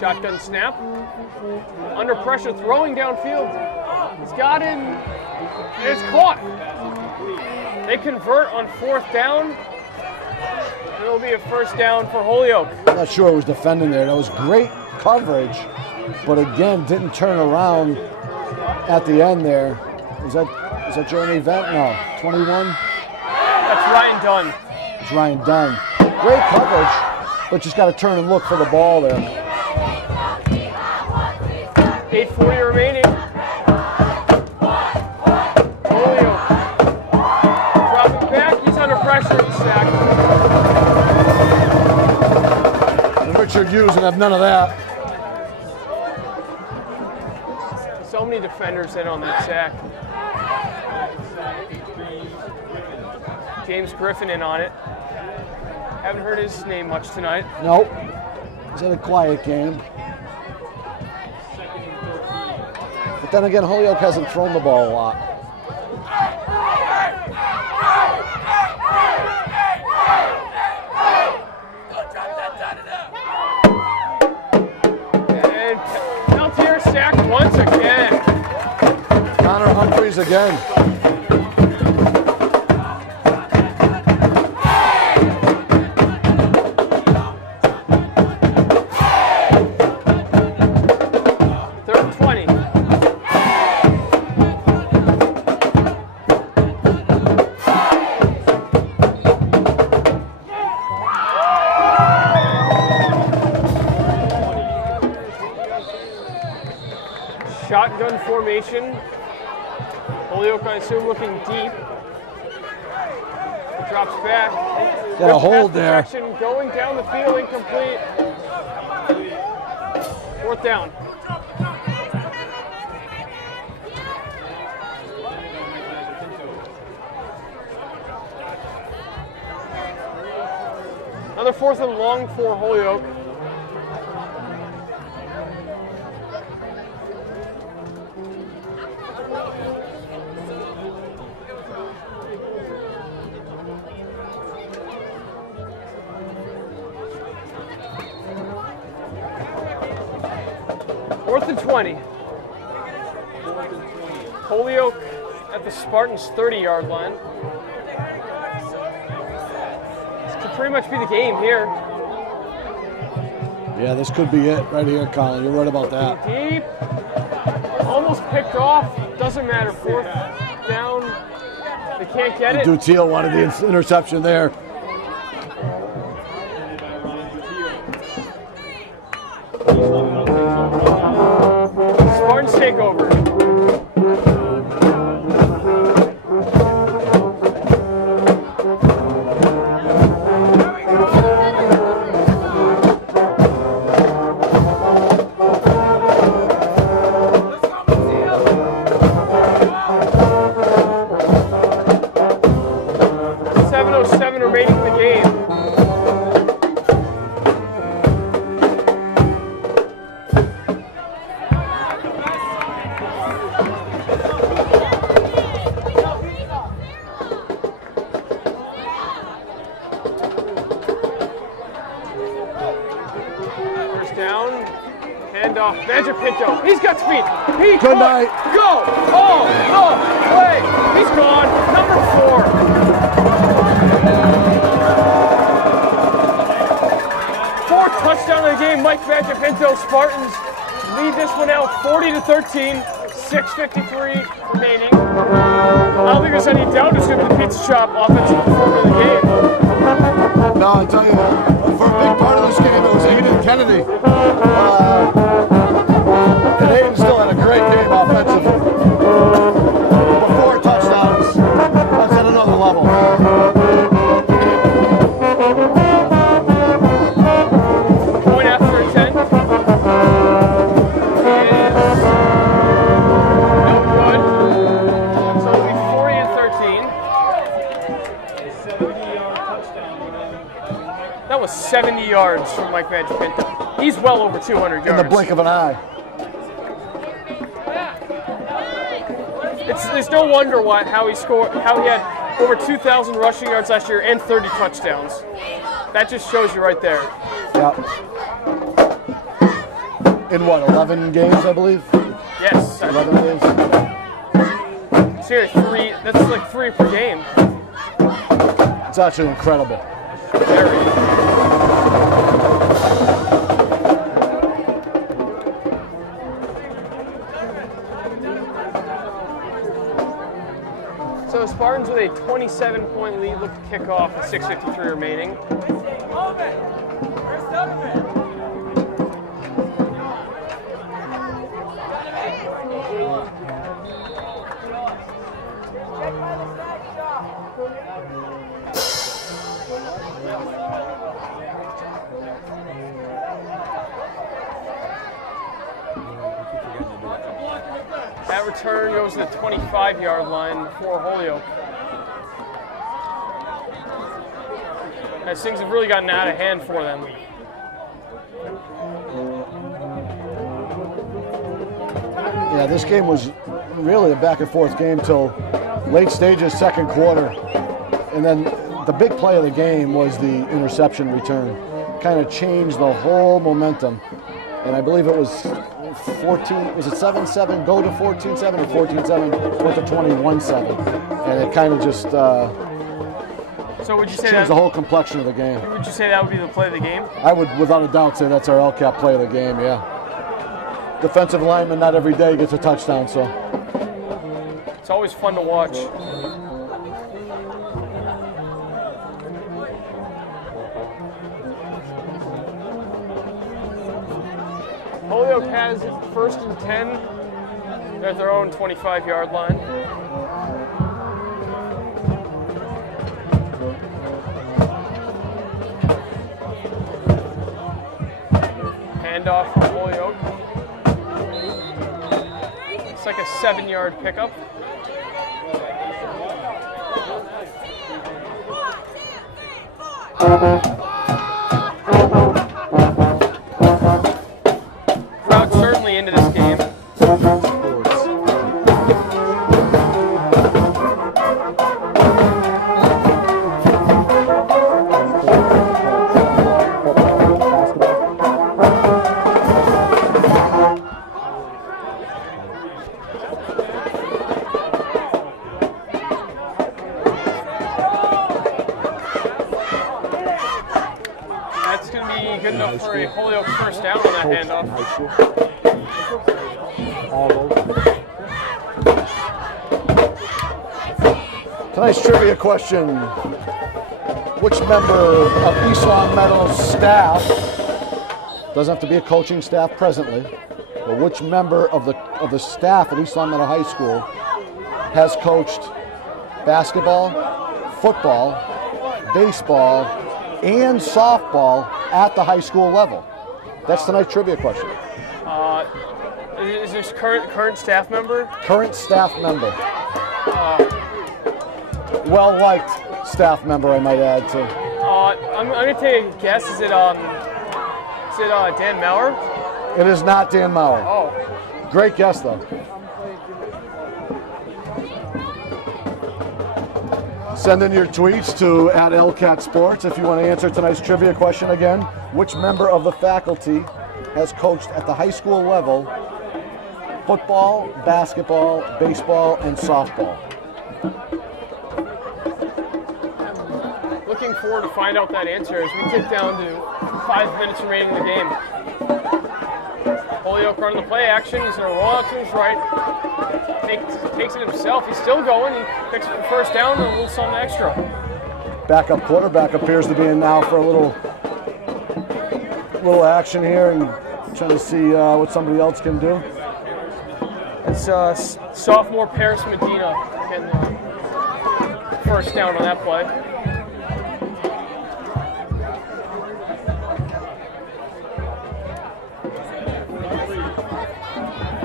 Shotgun snap. Under pressure, throwing downfield. He's got it, and it's caught. They convert on 4th down, and it'll be a 1st down for Holyoke. I'm not sure who was defending there. That was great coverage, but again, didn't turn around at the end there. Is that Jeremy Vent? No, 21? That's Ryan Dunn. It's Ryan Dunn. Great coverage, but just got to turn and look for the ball there. 8:40 remaining. Holyoke dropping back. He's under pressure. He's sacked. And Richard Hughes would have none of that. So many defenders in on that sack. James Griffin in on it. Haven't heard his name much tonight. Nope. He's had a quiet game. But then again, Holyoke hasn't thrown the ball a lot. And Peltier sacked once again. Connor Humphreys again. Shotgun formation. Holyoke, I assume, looking deep. Drops back. Got a hold there. Protection, going down the field, incomplete. 4th down. Another 4th and long for Holyoke. Fourth and 20. Holyoke at the Spartans' 30-yard line. This could pretty much be the game here. Yeah, this could be it right here, Colin. You're right about that. Deep. Almost picked off. Doesn't matter. 4th down. They can't get it. Dutiel wanted the interception there. Spartans take over. Remaining in the game. First down, handoff, Pinto. He's got speed. Good night. Go all the way. He's gone. Number 4. Touchdown of the game, Mike Pinto. Spartans lead this one out 40-13, 6:53 remaining. I don't think there's any doubt it's going to be the Pizza Shop offensive performer of the game. No, I tell you, for a big part of this game, it was Aiden Kennedy. And Aiden still had a great game offensively. But 4 touchdowns, that's at another level. yards from Mike Manchipinto. He's well over 200 yards. In the blink of an eye. It's no wonder how he had over 2,000 rushing yards last year and 30 touchdowns. That just shows you right there. Yeah. In what, 11 games, I believe? Yes. 11 games. Seriously, that's like 3 per game. It's actually incredible. Very. So the Spartans with a 27-point lead look to kick off with 6:53 remaining. That return goes to the 25-yard line for Holyoke. As things have really gotten out of hand for them. Yeah, this game was really a back and forth game till late stages, second quarter. And then the big play of the game was the interception return. Kind of changed the whole momentum. And I believe it was 14, was it 7-7, go to 14-7 or 14-7, went to 21-7. And it kind of just so would you say changed the whole complexion of the game. Would you say that would be the play of the game? I would, without a doubt, say that's our LCAP play of the game, yeah. Defensive lineman not every day gets a touchdown, so. It's always fun to watch. Holyoke has it 1st and 10. They're at their own 25-yard line. Handoff for Holyoke. It's like a 7-yard pickup. Crowd certainly into this game. That's going to be good enough for a Holyoke first down on that handoff. Tonight's trivia question. Which member of East Long Meadow's staff, doesn't have to be a coaching staff presently, but which member of the staff at East Long Meadow High School has coached basketball, football, baseball, and softball at the high school level? That's tonight's trivia question. Is this current staff member? Current staff member. Well-liked staff member, I might add, too. I'm going to take a guess. Is it Dan Maurer? It is not Dan Maurer. Oh. Great guess, though. Send in your tweets to @LCatSports if you want to answer tonight's trivia question again. Which member of the faculty has coached at the high school level football, basketball, baseball, and softball? Looking forward to find out that answer as we tick down to 5 minutes remaining in the game. Holyoke running the play action. He's going to roll out to his right. Takes it himself. He's still going. He picks up the first down and a little something extra. Backup quarterback appears to be in now for a little action here and trying to see what somebody else can do. It's sophomore Paris Medina getting the first down on that play.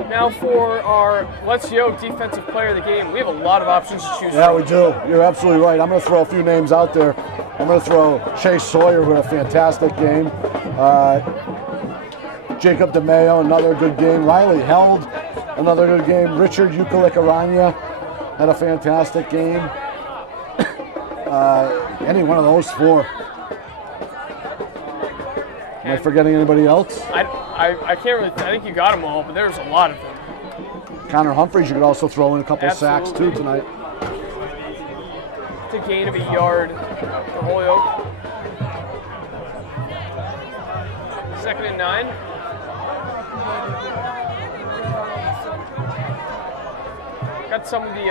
Now for our Let's Yoke defensive player of the game. We have a lot of options to choose from. Yeah, we do. You're absolutely right. I'm going to throw a few names out there. I'm going to throw Chase Sawyer, who had a fantastic game. Jacob DeMayo, another good game. Riley Held, another good game. Richard Ukalikaranya had a fantastic game. Any one of those four. Am I forgetting anybody else? I can't really. I think you got them all, but there's a lot of them. Connor Humphreys, you could also throw in a couple sacks too tonight. It's a gain of a yard for Holyoke. 2nd and 9. Got some of the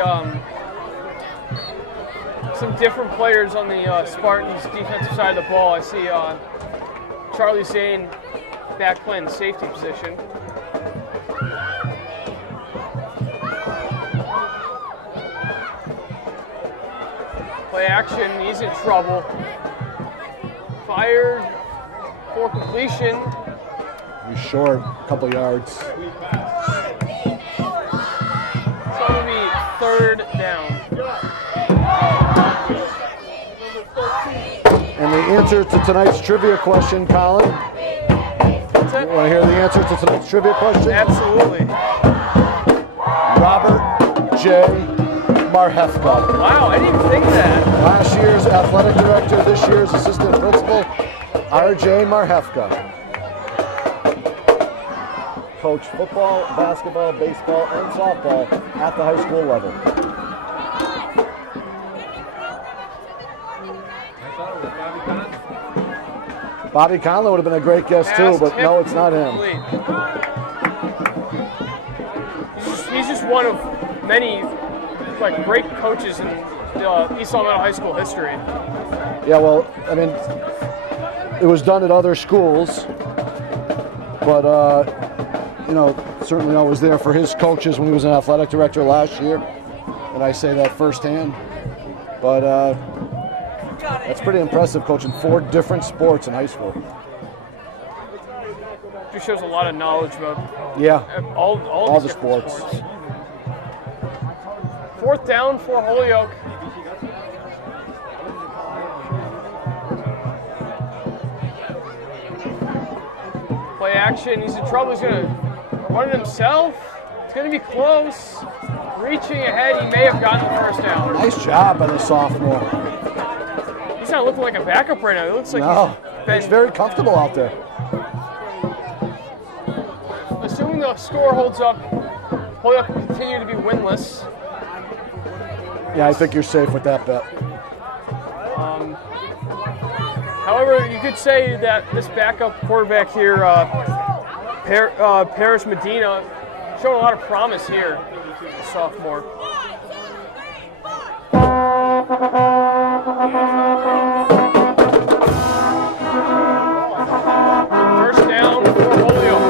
some different players on the Spartans defensive side of the ball. I see Charlie Zane back playing the safety position. Play action, he's in trouble. Fired for completion. He's short, a couple yards. So it'll be 3rd down. And the answer to tonight's trivia question, Colin. What's that? You want to hear the answer to tonight's trivia question? Absolutely. Robert J. Marhefka. Wow, I didn't even think of that. Last year's athletic director, this year's assistant principal, R.J. Marhefka. Coach football, basketball, baseball, and softball at the high school level. Bobby Conlon would have been a great guest too, but no, it's not him. He's just one of many great coaches in East Salmon High School history. Yeah, well, I mean, it was done at other schools, but you know, certainly I was there for his coaches when he was an athletic director last year, and I say that firsthand. But that's pretty impressive, coaching 4 different sports in high school. Just shows a lot of knowledge about all the sports. 4th down for Holyoke. Play action, he's in trouble, he's gonna run it himself. It's gonna be close. Reaching ahead, he may have gotten the 1st down. Nice job by the sophomore. He's not looking like a backup right now. It looks like he's very comfortable out there. Assuming the score holds up, Holyoke will continue to be winless. Yeah, I think you're safe with that bet. However, you could say that this backup quarterback here, Paris Medina, showed a lot of promise here, the sophomore. First down for Holyoke.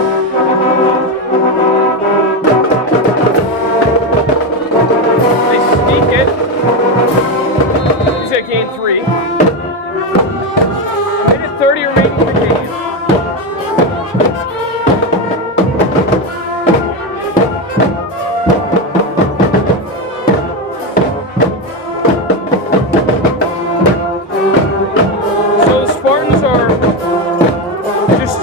They sneak it. He's at gain 3. A minute 30 remaining in the game. So the Spartans are just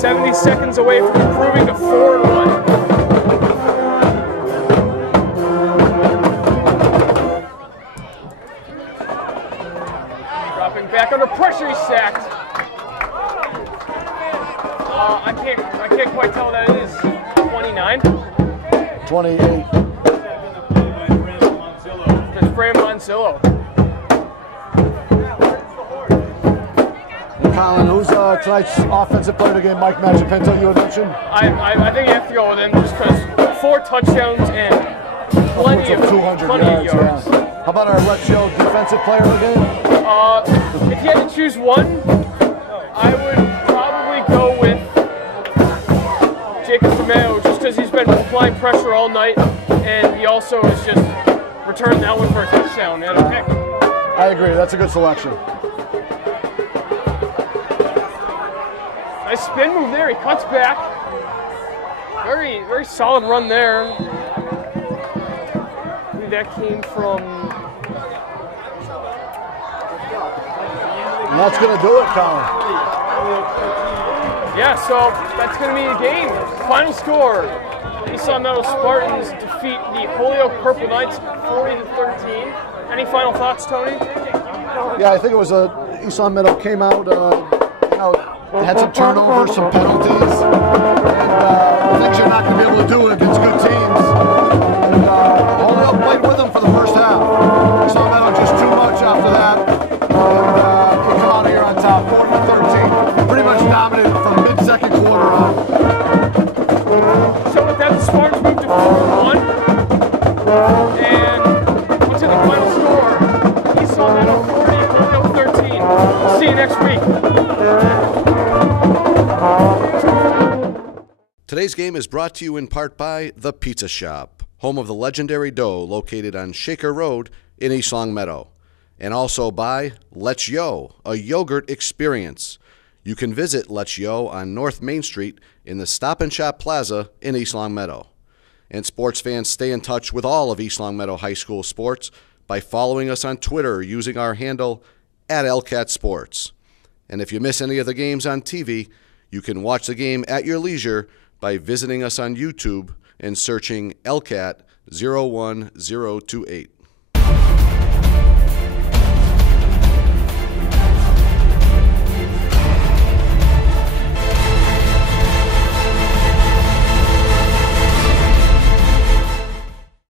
70 seconds away from improving to 4-1. Back under pressure, he's sacked. I can't quite tell what that is. 29? 28. That's Fran Monzillo. Colin, who's tonight's offensive player of the game? Mike Magipinto, you had mentioned? I think you have to go with him just because 4 touchdowns and plenty of 200 yards. Yeah. How about our Let's Show defensive player of the game? If you had to choose one, I would probably go with Jacob DeMayo, just because he's been applying pressure all night, and he also has just returned that one for a touchdown and a pick. I agree. That's a good selection. Nice spin move there. He cuts back. Very, very solid run there. I believe that came from And that's going to do it, Colin. Yeah, so that's going to be a game. Final score, East Long Meadow Spartans defeat the Holyoke Purple Knights 40-13. Any final thoughts, Tony? Yeah, I think it was East Long Meadow came out, had some turnovers, some penalties, and things you're not going to be able to do against good teams. And Holyoke played with them for the first half. East Long Meadow just too much after that, and they come out here on top, 40-13. Pretty much dominated from mid-second quarter on. So with that, the Spartans moved to 4-1, and what's in the final score? East Long Meadow 40, Holyoke 13. See you next week. Today's game is brought to you in part by The Pizza Shop, home of the legendary dough, located on Shaker Road in East Long Meadow. And also by Let's Yo, a yogurt experience. You can visit Let's Yo on North Main Street in the Stop and Shop Plaza in East Long Meadow. And sports fans, stay in touch with all of East Long Meadow High School sports by following us on Twitter using our handle @LCatSports. And if you miss any of the games on TV, you can watch the game at your leisure by visiting us on YouTube and searching LCAT 01028.